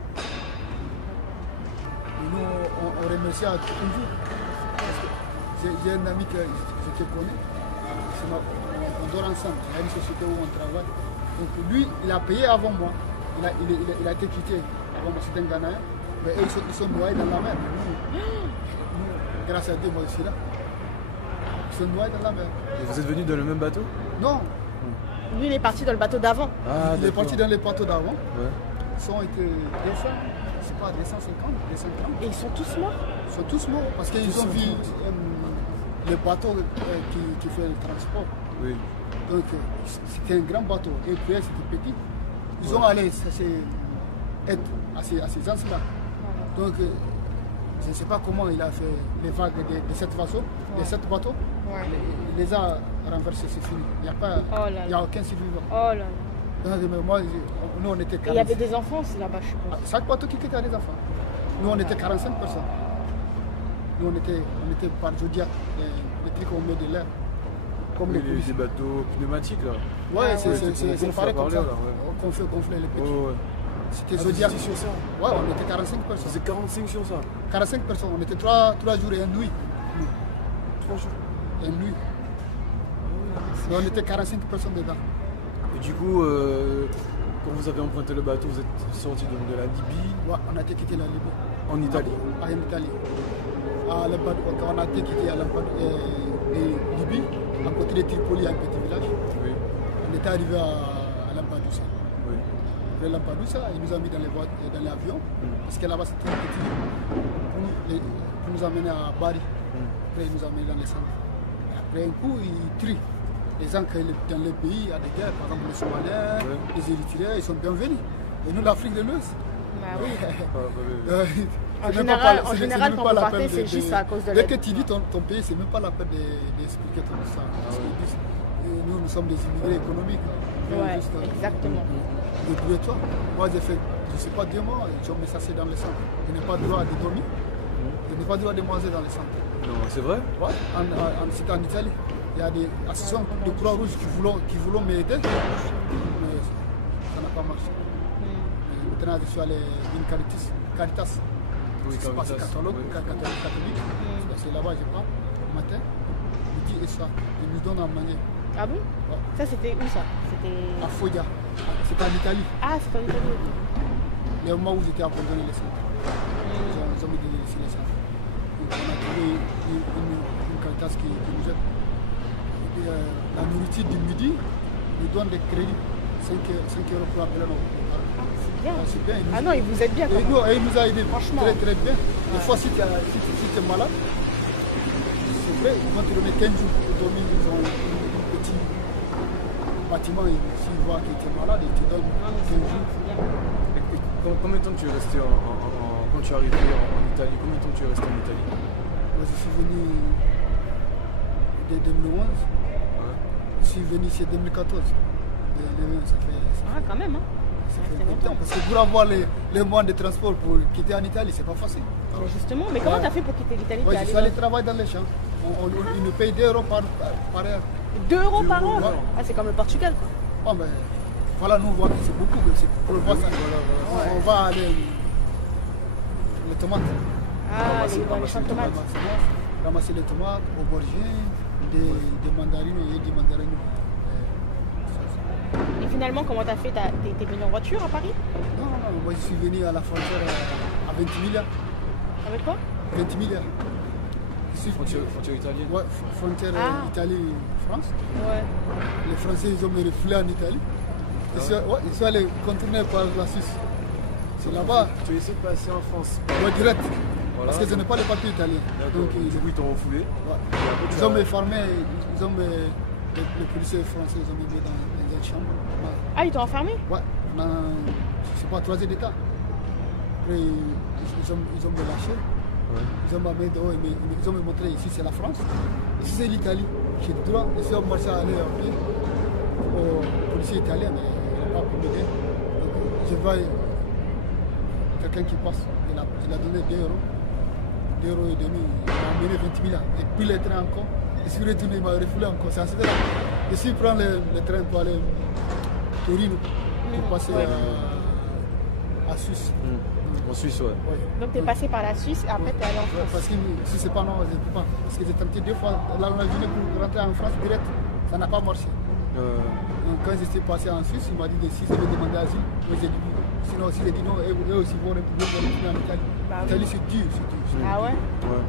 Et nous, on remercie à tout vous. J'ai un ami que je te connais, on dort ensemble, il y a une société où on travaille. Donc lui, il a payé avant moi, il a été quitté avant moi, c'est un Ghanéen, mais eux, ils sont noyés dans la mer. Nous, grâce à Dieu, moi je suis là. Ils sont noyés dans la mer. Et vous êtes venus dans le même bateau? Non. Lui, il est parti dans le bateau d'avant. Ah, il est parti dans le bateau d'avant. Ouais. Ils ont été 200, je sais pas, 250, 230. Et ils sont tous morts? Ils sont tous morts parce qu'ils ont vu le bateau qui fait le transport. Oui. Donc c'était un grand bateau et puis c'était petit. Ils ont allé être à ces gens-là. Donc je ne sais pas comment il a fait les vagues de cette bateau. De cette bateau. Il les a renversés, c'est fini. Il n'y a aucun survivant. Oh là là. Donc, moi, nous on était 45. Et il y avait des enfants aussi là-bas, je suppose. Chaque bateau qui quittait des enfants. Nous on était 45 personnes. Nous on était par Zodiac, les trucs où on met de l'air. Comme oui, les bateaux pneumatiques là. Ouais, c'est pareil comme ça. Qu'on fait gonfler les petits. Ouais. C'était Zodiac. Sur ça? Ouais, on était 45 personnes. C'est 45 sur ça? 45 personnes, on était 3 jours et une nuit. 3 jours et une nuit. Et on était 45 personnes dedans. Et du coup, quand vous avez emprunté le bateau, vous êtes sorti de la Libye? Ouais, on a été quitté la Libye. En Italie? En Italie. Quand on a été quitté à Libye, à côté de Tripoli, il y a un petit village. Oui. On était arrivé à Lampedusa. Oui. Après Lampedusa, il nous a mis dans l'avion, parce que là-bas c'était petit, pour nous amener à Bari. Après, il nous a amené dans les centres. Après un coup, il trie. Les gens dans les pays, il y a des guerres, par exemple les Somaliens, les Érythréens, ils sont bienvenus. Et nous, l'Afrique de l'Ouest. Bah oui. En général, quand vous partez, c'est juste à cause de dès que tu dis ton pays, c'est même pas la peine d'expliquer tout ça. Parce que nous sommes des immigrés économiques. Ouais, exactement. Débrouille-toi. Moi, j'ai fait, je ne sais pas, 2 mois, ils ont mis ça dans les centres. Je n'ai pas le droit de dormir. Je n'ai pas le droit de manger dans les centres. Non, c'est vrai? Ouais, c'était en Italie. Il y a des associations de Croix-Rouge qui voulaient m'aider, mais ça n'a pas marché. Maintenant, je suis allé à une Caritas. Oui, c'est pas catholique. C'est là-bas, je pars, le matin, midi et soir. Ils nous donnent à manger. Ah bon? Ouais. Ça, c'était où ça? À Foggia. C'était en Italie. Ah, c'était en Italie. Le moment où j'étais abandonné les centres. Ils ont mis ici les centres. Donc, on a trouvé une Caritas qui nous aide. La nourriture du midi nous donne des crédits. 5 euros pour appeler nos. C'est bien. C'est bien. Ah non, il vous aide bien. Et il nous a aidé Franchement. très très bien. Des fois, si tu es malade, c'est vrai, ils vont te donner 15 jours pour dormir. Ils ont un petit bâtiment. S'ils voient que tu es malade, ils te donnent 15 jours. Et combien de temps tu es resté quand tu es arrivé en Italie? Combien de temps tu es resté en Italie? Moi, je suis venu dès 2011. Je suis venu ici en 2014. Ça fait, ah, quand même, hein. Ça fait longtemps. Parce que pour avoir les moyens de transport pour quitter en Italie, c'est pas facile. Mais justement, mais comment tu as fait pour quitter l'Italie? Je suis allé travailler dans les champs. Ils nous payent 2 euros par heure. 2 euros par heure? Ah, c'est comme le Portugal, quoi. Oh, mais voilà, nous, on voit que c'est beaucoup. Pour le voir, ça, on va aller. Les tomates. Ah, les champs de tomates. Ramasser les tomates, aubergines, des mandarines et des mandarines. Et finalement, comment t'as fait? T'es venu en voiture à Paris? Non, moi je suis venu à la frontière à 20 000. Avec quoi? 20 000. Frontière italienne? Ouais, frontière Italie-France. Ouais. Les Français, ils ont me refoulé en Italie. Ils sont allés contourner par la Suisse. C'est là-bas. Tu as essayé de passer en France? Ouais, direct. Voilà. Parce que je n'ai pas les papiers italiens. Donc ils t'ont refoulé. Ouais. Ils ont me formé, les policiers français, ils ont mis dans une chambre. Ouais. Ah, ils t'ont enfermé? Ouais, je ne sais pas, 3 heures d'état. Après, ils ont me lâché. Ouais. Ils ont m'amené dehors, ils ont me montré ici c'est la France, ici c'est l'Italie. J'ai le droit, ici on marche à aller à pied au policier italien, mais il n'a pas pu m'aider. Donc je vois quelqu'un qui passe, il a donné 2 euros. 2 euros et demi, il m'a amené 20 000 et puis le train encore. Je suis retourné, il m'a refoulé encore. C'est assez là. Et si je prends le train pour aller à Torino, pour passer à Suisse. En Suisse, ouais. Donc tu es passé par la Suisse et après tu es allé en France. Parce que si c'est pas non, je ne peux pas. Parce que j'ai tenté 2 fois la journée pour rentrer en France direct, ça n'a pas marché. Donc quand je suis passé en Suisse, il m'a dit si je vais demander asile, moi j'ai dit oui. Sinon aussi j'ai dit non, et eux aussi vont retourner en Italie. L'Italie c'est dur, c'est dur. Ah ouais? Ouais.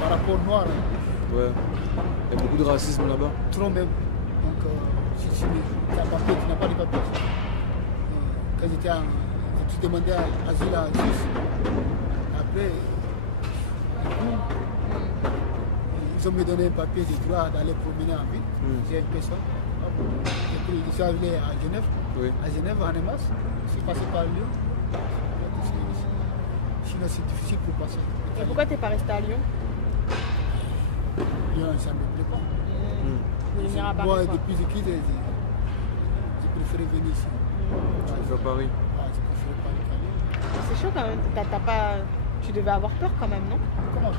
Par rapport au noir. Ouais. Il y a beaucoup de racisme là-bas. Trop même. Donc si tu n'as pas de papier. Quand j'ai demandé asile à Suisse, après, ils ont me donné un papier de droit d'aller promener en ville. J'ai une personne. Et puis je suis arrivé à Genève. Oui. À Genève, en Emas. Je suis passé par Lyon. Sinon c'est difficile pour passer. Et pourquoi tu n'es pas resté à Lyon? Lyon, ça ne me plaît pas. Vous voulez venir à Paris? Moi, depuis que j'ai quitté, j'ai préféré venir ici. Tu préfères Paris? Ah, j'ai préféré Paris. C'est chaud quand même. Tu devais avoir peur quand même, non? Comment?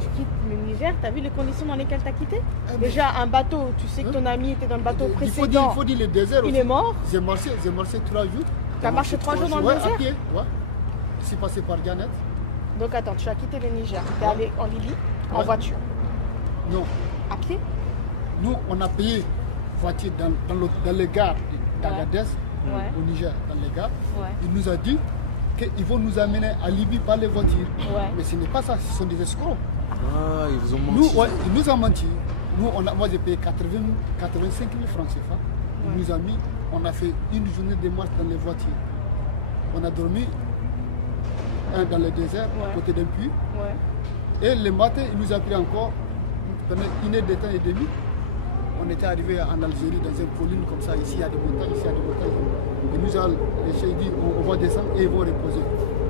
Tu quittes le Niger, tu as vu les conditions dans lesquelles tu as quitté? Déjà, un bateau, tu sais que ton ami était dans le bateau précédent. Il faut dire le désert aussi. Il est mort? J'ai marché 3 jours. Tu as marché 3 jours dans le désert? À pied, ouais. Je suis passé par Gannett. Donc attends, tu as quitté le Niger, tu es allé en Libye en voiture? Non. À pied? Nous, on a payé voiture dans les gares d'Agadez, au Niger, dans les gares. Il nous a dit qu'ils vont nous amener à Libye par les voitures. Mais ce n'est pas ça, ce sont des escrocs. Ah, ils vous ont menti. Ils nous ont menti. Moi, j'ai payé 85 000 francs CFA. Il nous a mis, on a fait une journée de marche dans les voitures. On a dormi dans le désert, à côté d'un puits. Et le matin, il nous a pris encore, pendant 1 heure de temps et demi. On était arrivé en Algérie, dans une colline comme ça. Ici, il y a des montagnes, ici, il y a des montagnes. Il nous a dit, on va descendre et ils vont reposer.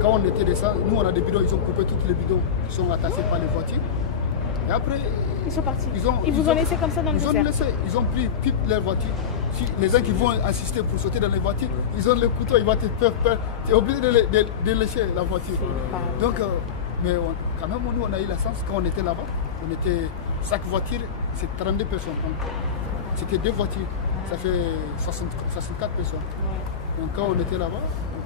Quand on était descendu, nous, on a des bidons, ils ont coupé tous les bidons qui sont attachés par les voitures. Et après, ils sont partis. Ils vous ont laissé comme ça dans le désert? Ils ont pris leurs voitures. Les gens qui vont assister pour sauter dans les voitures, ils ont le couteau, ils vont te faire peur. Tu es obligé de lécher la voiture. Donc, mais quand même, nous, on a eu la chance. Quand on était là-bas, chaque voiture, c'est 32 personnes. C'était 2 voitures. Ça fait 64 personnes. Donc quand on était là-bas,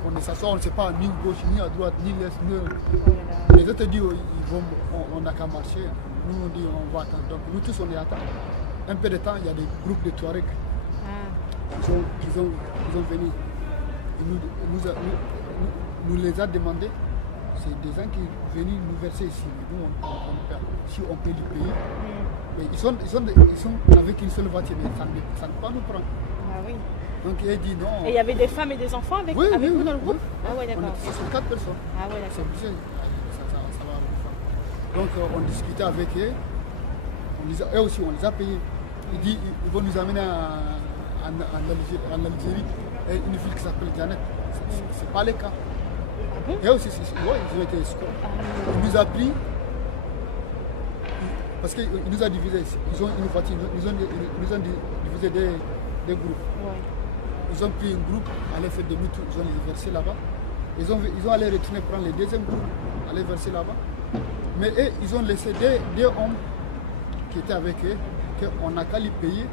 on s'assoit, on ne sait pas ni gauche, ni à droite, ni l'est, ni... Les autres disent, on n'a qu'à marcher. Nous, on dit, on va attendre. Donc nous tous, on est attendus. Un peu de temps, il y a des groupes de Touaregs. Ils ont venu. Ils nous les a demandé. C'est des gens qui sont venus nous verser ici. Nous, si on peut les payer. Mais ils sont avec une seule voiture, mais ça ne peut pas nous prendre. oui. Donc il a dit non. Et il y avait des femmes et des enfants avec, Oui, avec oui, vous dans le oui, groupe? oui. Ah ouais, d'accord. On était 4 personnes. Ah ouais, C'est d'accord. obligé. Ça va. Donc on discutait avec eux. Eux aussi, on les a payés. Il dit ils vont nous amener en Algérie et une ville qui s'appelle Janet. C'est pas le cas. Et aussi, ouais, ils ont été escortés. Il nous a pris. Parce qu'il nous a divisé. Ils ont une voiture, ils nous ont divisé des groupes. Ouais. Ils ont pris un groupe, allaient faire demi-tour, ils ont les versé là-bas. Ils ont allé retourner prendre le deuxième groupe, aller verser là-bas. Mais eux, ils ont laissé des hommes qui étaient avec eux, qu'on n'a qu'à les payer.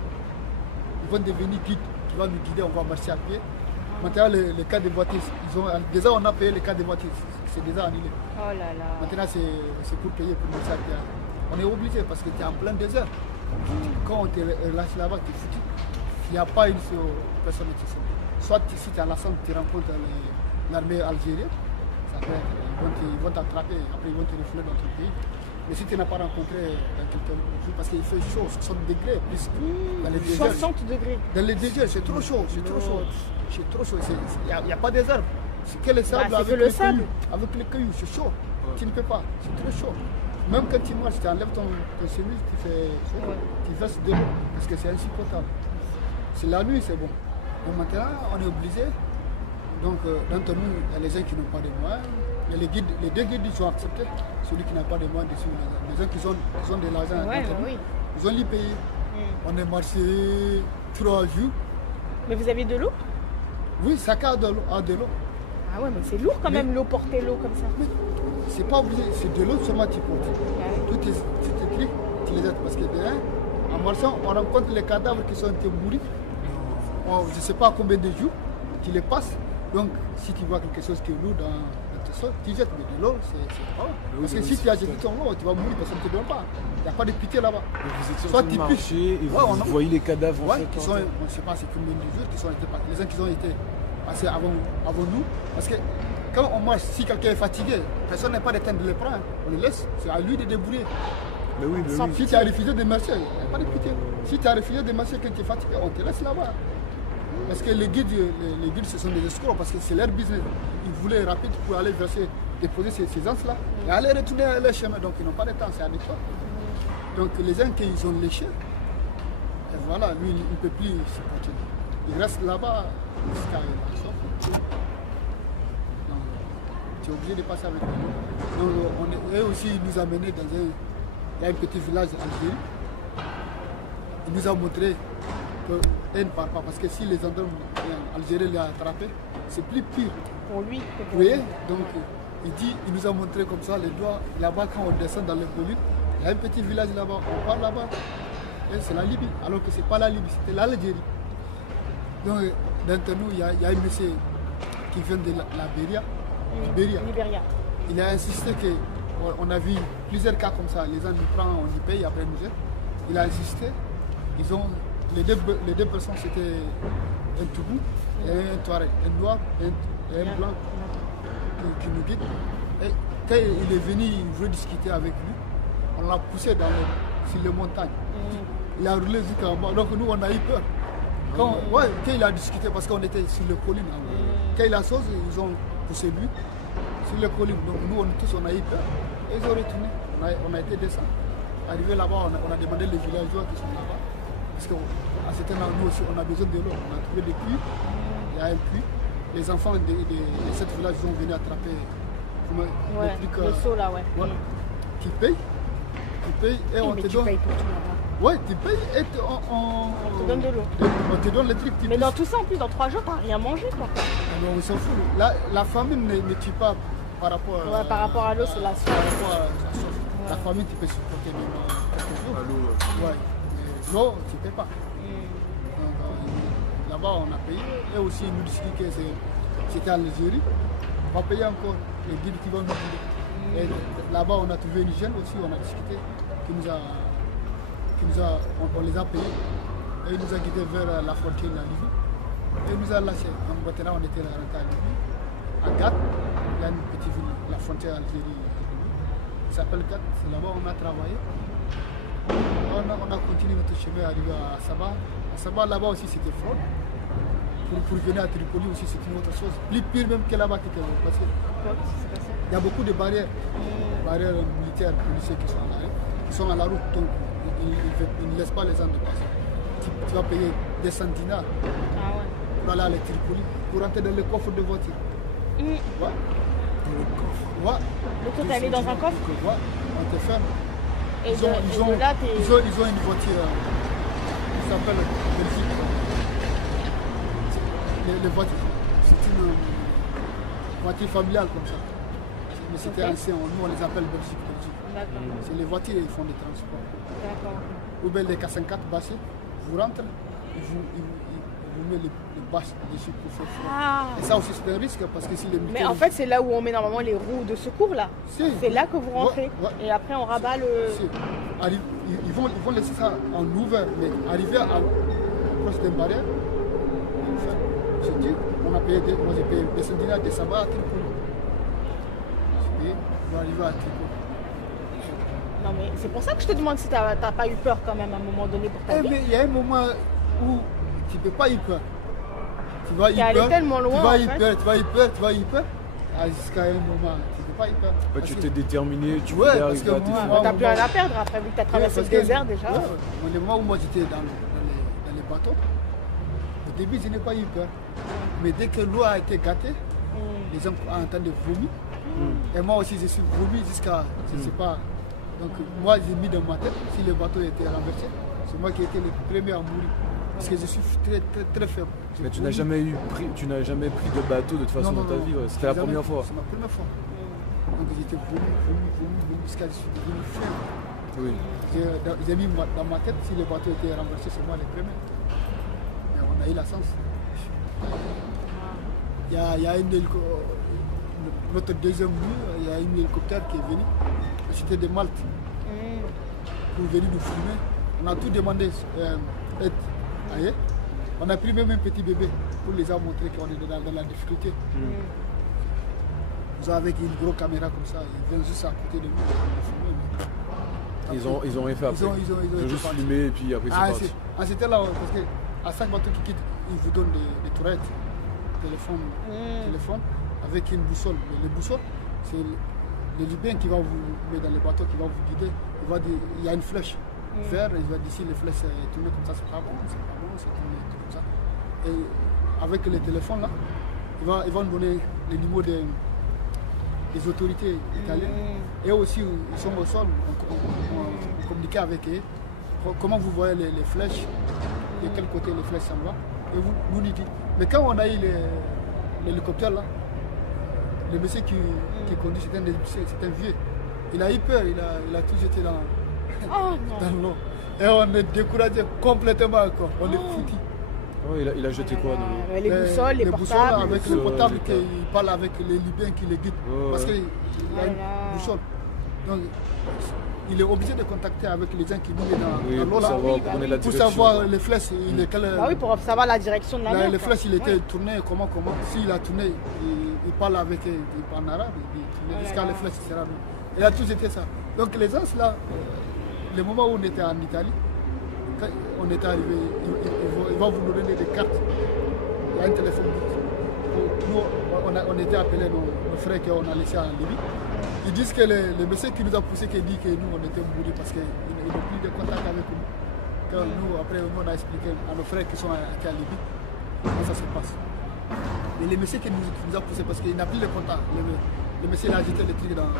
Ils vont devenir guides, qui vont nous guider, on va marcher à pied. Maintenant, les cas de voiture, déjà on a payé les cas de voiture, c'est déjà annulé. Oh là là. Maintenant, c'est pour payer pour marcher à pied. On est obligé parce que tu es en plein désert. Quand on te lâche là-bas, tu es foutu. Il n'y a pas une seule personne qui se sauve. Soit si tu es à la centre, tu rencontres l'armée algérienne, ils vont t'attraper, après ils vont te refouler dans ton pays. Mais si tu n'as pas rencontré quelqu'un, parce qu'il fait chaud, 60 degrés, plus dans les déserts. 60 degrés. Dans les déserts, c'est trop chaud, c'est trop chaud. C'est trop chaud, il n'y a pas des arbres. C'est que le sable avec les cailloux. Avec les cailloux, c'est chaud. Tu ne peux pas, c'est trop chaud. Même quand tu marches, tu enlèves ton chemise, tu verses de l'eau, parce que c'est insupportable. C'est la nuit, c'est bon. Donc maintenant, on est obligé. Donc, d'entre nous, il y a les gens qui n'ont pas de moyens. Il y a les deux guides, ils ont accepté. Celui qui n'a pas de moyens, les gens qui ont de l'argent, ils ont les payé. On est marché 3 jours. Mais vous avez de l'eau? Oui, chacun a de l'eau. Ah ouais, mais c'est lourd quand même, l'eau, porter l'eau comme ça. C'est pas obligé, c'est de l'eau seulement tu portes. Tout est écrit, tu les aides. Parce que en marchant, on rencontre les cadavres qui sont été mouris. Je ne sais pas combien de jours, tu les passes. Donc, si tu vois quelque chose qui est lourd dans tes sols, tu jettes. Mais de l'eau, c'est pas bon. Parce que si tu as jeté ton eau, tu vas mourir parce qu'on ne te donne pas. Il n'y a pas de pitié là-bas. Vous étiez en train de marcher et vous voyez les cadavres. Oui, qui sont, je ne sais pas c'est combien de jours qui sont été passés. Les gens qui ont été passés avant nous. Parce que quand on marche, si quelqu'un est fatigué, personne n'a pas le temps de le prendre. On le laisse, c'est à lui de débrouiller. Mais oui, mais si tu as refusé de marcher, il n'y a pas de pitié. Si tu as refusé de marcher quand tu es fatigué, on te laisse là-bas. Parce que les guides, ce sont des escrocs, parce que c'est leur business. Ils voulaient rapide pour aller verser, déposer ces gens-là et aller retourner à leur chemin. Donc ils n'ont pas de temps, c'est avec toi. Donc les gens qui ont léché, et voilà, lui, il ne peut plus supporter. Il reste là-bas jusqu'à la sorte. Tu es obligé de passer avec nous. Donc, eux aussi, ils nous ont menés dans un petit village algérien. Il nous a montré qu'elle ne part pas. Parce que si les gendarmes algériens l'ont attrapé, c'est plus pire. Pour lui. Vous voyez? Donc, il nous a montré comme ça les doigts. Là-bas, quand on descend dans les collines, il y a un petit village là-bas. On part là-bas. Et c'est la Libye. Alors que ce n'est pas la Libye, c'était l'Algérie. Donc, d'entre nous, il y a un monsieur qui vient de la Libéria. Il a insisté qu'on a vu plusieurs cas comme ça. Les gens nous prennent, on y paye, après nous aident. Il a insisté. Les deux personnes, c'était un Toubou et un Touareg, un noir et un blanc qui nous guide. Et quand il est venu, il voulait discuter avec lui. On l'a poussé sur les montagnes. Il a roulé jusqu'en bas. Donc nous, on a eu peur. Quand il a discuté, parce qu'on était sur les collines. Quand il a chose, ils ont poussé lui sur les collines. Donc nous, on a eu peur. Et ils ont retourné. On a été descendus. Arrivé là-bas, on a demandé les villageois qui sont là-bas. Parce qu'à ce temps-là, nous aussi, on a besoin de l'eau. On a trouvé des puits. Il y a un puits. Les enfants de cette village sont venus attraper le seau là, Tu payes. Et on te donne. Tu payes pour tout là-bas. Ouais, tu payes et on te donne de l'eau. On te donne les trucs. Mais dans tout ça, en plus, dans 3 jours, t'as rien mangé, quoi. Non, on s'en fout. La famine ne tue pas par rapport à... par rapport à l'eau, c'est la soif. La famine, tu peux supporter même quelques jours. À l'eau, ouais. Mais l'eau, tu ne peux pas. Là-bas, on a payé. Et aussi, ils nous disent que c'était à l'Algérie. On va payer encore les guides qui vont nous guider. Et là-bas, on a trouvé une jeune aussi, on a discuté, on les a payés. Et ils nous a guidés vers la frontière de la Libye. Et ils nous a lâchés. Donc maintenant, on était rentré à Libye. À Gat, il y a une petite ville, la frontière Algérie. Il s'appelle Gat, c'est là-bas on a travaillé. On a continué notre chemin, arrivé à Saba. À Saba, là-bas aussi, c'était fraude. pour venir à Tripoli aussi, c'est une autre chose. Plus pire même que là-bas qui était passé. Il y a beaucoup de barrières, barrières militaires, policiers qui sont à la route, donc ils ne laissent pas les gens de passer. Tu vas payer des centinars pour aller à Tripoli, pour rentrer dans le coffre de voiture. Ouais. Dans le coffre. Ouais. Donc toi, t'es allé dans un coffre? Ouais, on te ferme. Ils ont une voiture qui s'appelle Belgique. Les voitures, c'est une voiture familiale comme ça. Mais c'était ancien, nous on les appelle Belgique. C'est les voitures, ils font des transports. Ou bien les K54 bassés, vous rentrez, ils vous mettent les bâches dessus pour faire froid. Et ça aussi c'est un risque parce que si les militaires... Mais en fait c'est là où on met normalement les roues de secours là. C'est là que vous rentrez. Et après on rabat le... Ils vont laisser ça en ouvert, mais arriver à proche d'une barrière, j'ai dit, moi j'ai payé des centinaires de sabbat à Tripoli. J'ai payé pour arriver à Tripoli. Non mais c'est pour ça que je te demande si t'as pas eu peur quand même à un moment donné pour ta vie. Mais il y a un moment où tu ne peux pas y peur. Tu vas y peur, tellement loin, tu vas y peur, jusqu'à un moment, tu ne peux pas y peur. Bah, tu t'es déterminé, tu voulais arriver à tes fins. T'as plus rien à perdre après, vu que tu as traversé le désert déjà. Le moment où moi j'étais dans les bateaux, au début je n'ai pas eu peur. Mais dès que l'eau a été gâtée, les gens ont entendu vomir. Et moi aussi je suis vomi jusqu'à, je ne sais pas. Donc moi j'ai mis dans ma tête, si le bateau était renversé, c'est moi qui étais le premier à mourir. Parce que je suis très faible. Mais tu n'as jamais pris de bateau de toute façon dans ta vie, c'était la première fois. C'est ma première fois. Donc j'étais vomi jusqu'à je suis devenu faible. Oui. J'ai mis dans ma tête, si le bateau était renversé, c'est moi le premier. Mais on a eu la chance. Il y a notre deuxième nuit, il y a un hélicoptère qui est venu. C'était de Malte. Pour venir nous filmer. On a tout demandé. On a pris même un petit bébé pour les avoir montré qu'on est dans la difficulté. Nous avec une grosse caméra comme ça, ils viennent juste à côté de nous. Ils ont rien fait après. Ils ont juste filmé et puis après c'est parti. C'était là parce qu'à chaque bateau qui quitte, ils vous donnent des tourettes, téléphone avec une boussole. Mais les boussoles, c'est le Libyen qui va vous mettre dans le bateau, qui va vous guider. Il va dire, il y a une flèche vert, il va dire si les flèches tournent comme ça, c'est pas bon, c'est tourné comme ça. Et avec les téléphones là, il va nous donner les numéros des autorités italiennes. Et aussi, ils sont au sol, on communique avec eux. Comment vous voyez les flèches, de quel côté les flèches s'en vont. Et vous nous dites. Mais quand on a eu l'hélicoptère là, le monsieur qui conduit, c'est un vieux. Il a eu peur, il a tout jeté dans l'eau. Et on est découragé complètement encore. On est foutu. Oh, il a jeté quoi dans l'eau? Les boussoles, les portables. Avec le portable, il parle avec les Libyens qui les guident. Parce qu'il a une boussole. Donc, il est obligé de contacter avec les gens qui vivent dans l'eau là. Pour savoir les flèches. Oui, pour savoir la direction de la mer. Les flèches, il était tourné comment. S'il a tourné, il parle avec eux, il parle en arabe, il tourne jusqu'à les flèches, etc. Il a tout jeté ça. Donc les gens là, le moment où on était en Italie, quand on est arrivé, ils vont vous donner des cartes. Il y a un téléphone. Nous, on était appelés nos frères qu'on a laissés en Libye. Ils disent que le monsieur qui nous a poussé, qui dit que nous on était mourus parce qu'ils n'ont plus de contact avec nous. Quand nous, après, on a expliqué à nos frères qui sont en Libye comment ça se passe. Mais le monsieur qui nous a poussé, parce qu'il n'a plus de contact, le monsieur il a jeté le truc dans.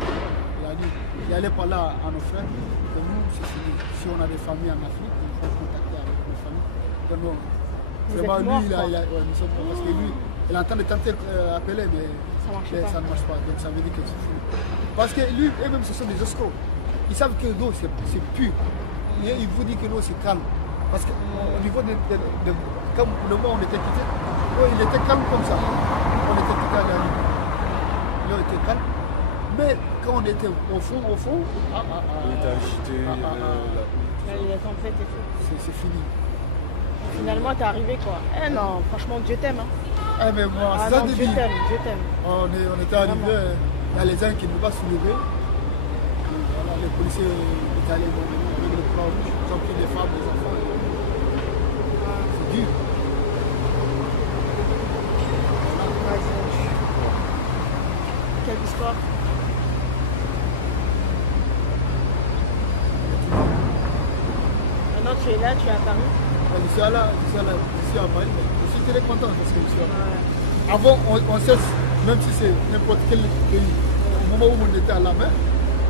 Il a dit, il allait parler à nos frères que nous, si on a des familles en Afrique, il faut contacter avec nos familles. Donc, non, vraiment, lui, nous sommes morts parce que lui, il est en train de tenter d'appeler, mais ça ne marche pas. Donc ça veut dire que c'est fou. Parce que lui, eux-mêmes, ce sont des escrocs. Ils savent que l'eau, c'est pur. Et ils vous disent que l'eau, c'est calme. Parce qu'au niveau comme le moment où on était quitté, il était calme comme ça. On était quitté à la nuit. L'eau était calme. Mais quand on était au fond, il était agité. C'est fini. Finalement, t'es arrivé quoi. Eh non, franchement, Dieu t'aime. Hein. Mais moi, c'est ça, Dieu t'aime. On était arrivé, il y a les gens qui ne vont pas soulever. Voilà, les policiers italiens vont venir avec le croix rouge, ils ont pris les femmes, les enfants. C'est dur. transport. Maintenant tu es là, tu es à Paris. Je suis à Paris, mais je suis très content parce que je suis là. Avant, on cesse, même si c'est n'importe quel pays, au moment où on était à la mer,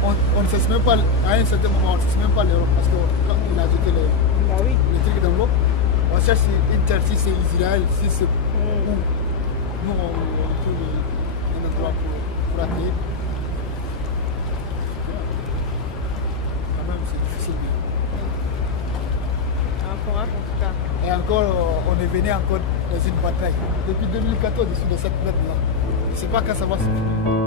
on ne cesse même pas, à un certain moment, on ne cesse même pas l'Europe parce que quand on a ajouté les trucs dans l'eau, on cherche une terre, si c'est Israël, si c'est où nous on trouve un endroit pour atterrir. Quand même, c'est difficile. Courage en tout cas. Et encore, on est venu encore dans une bataille. Depuis 2014, je suis dans cette merde-là. Je ne sais pas quand ça va se finir.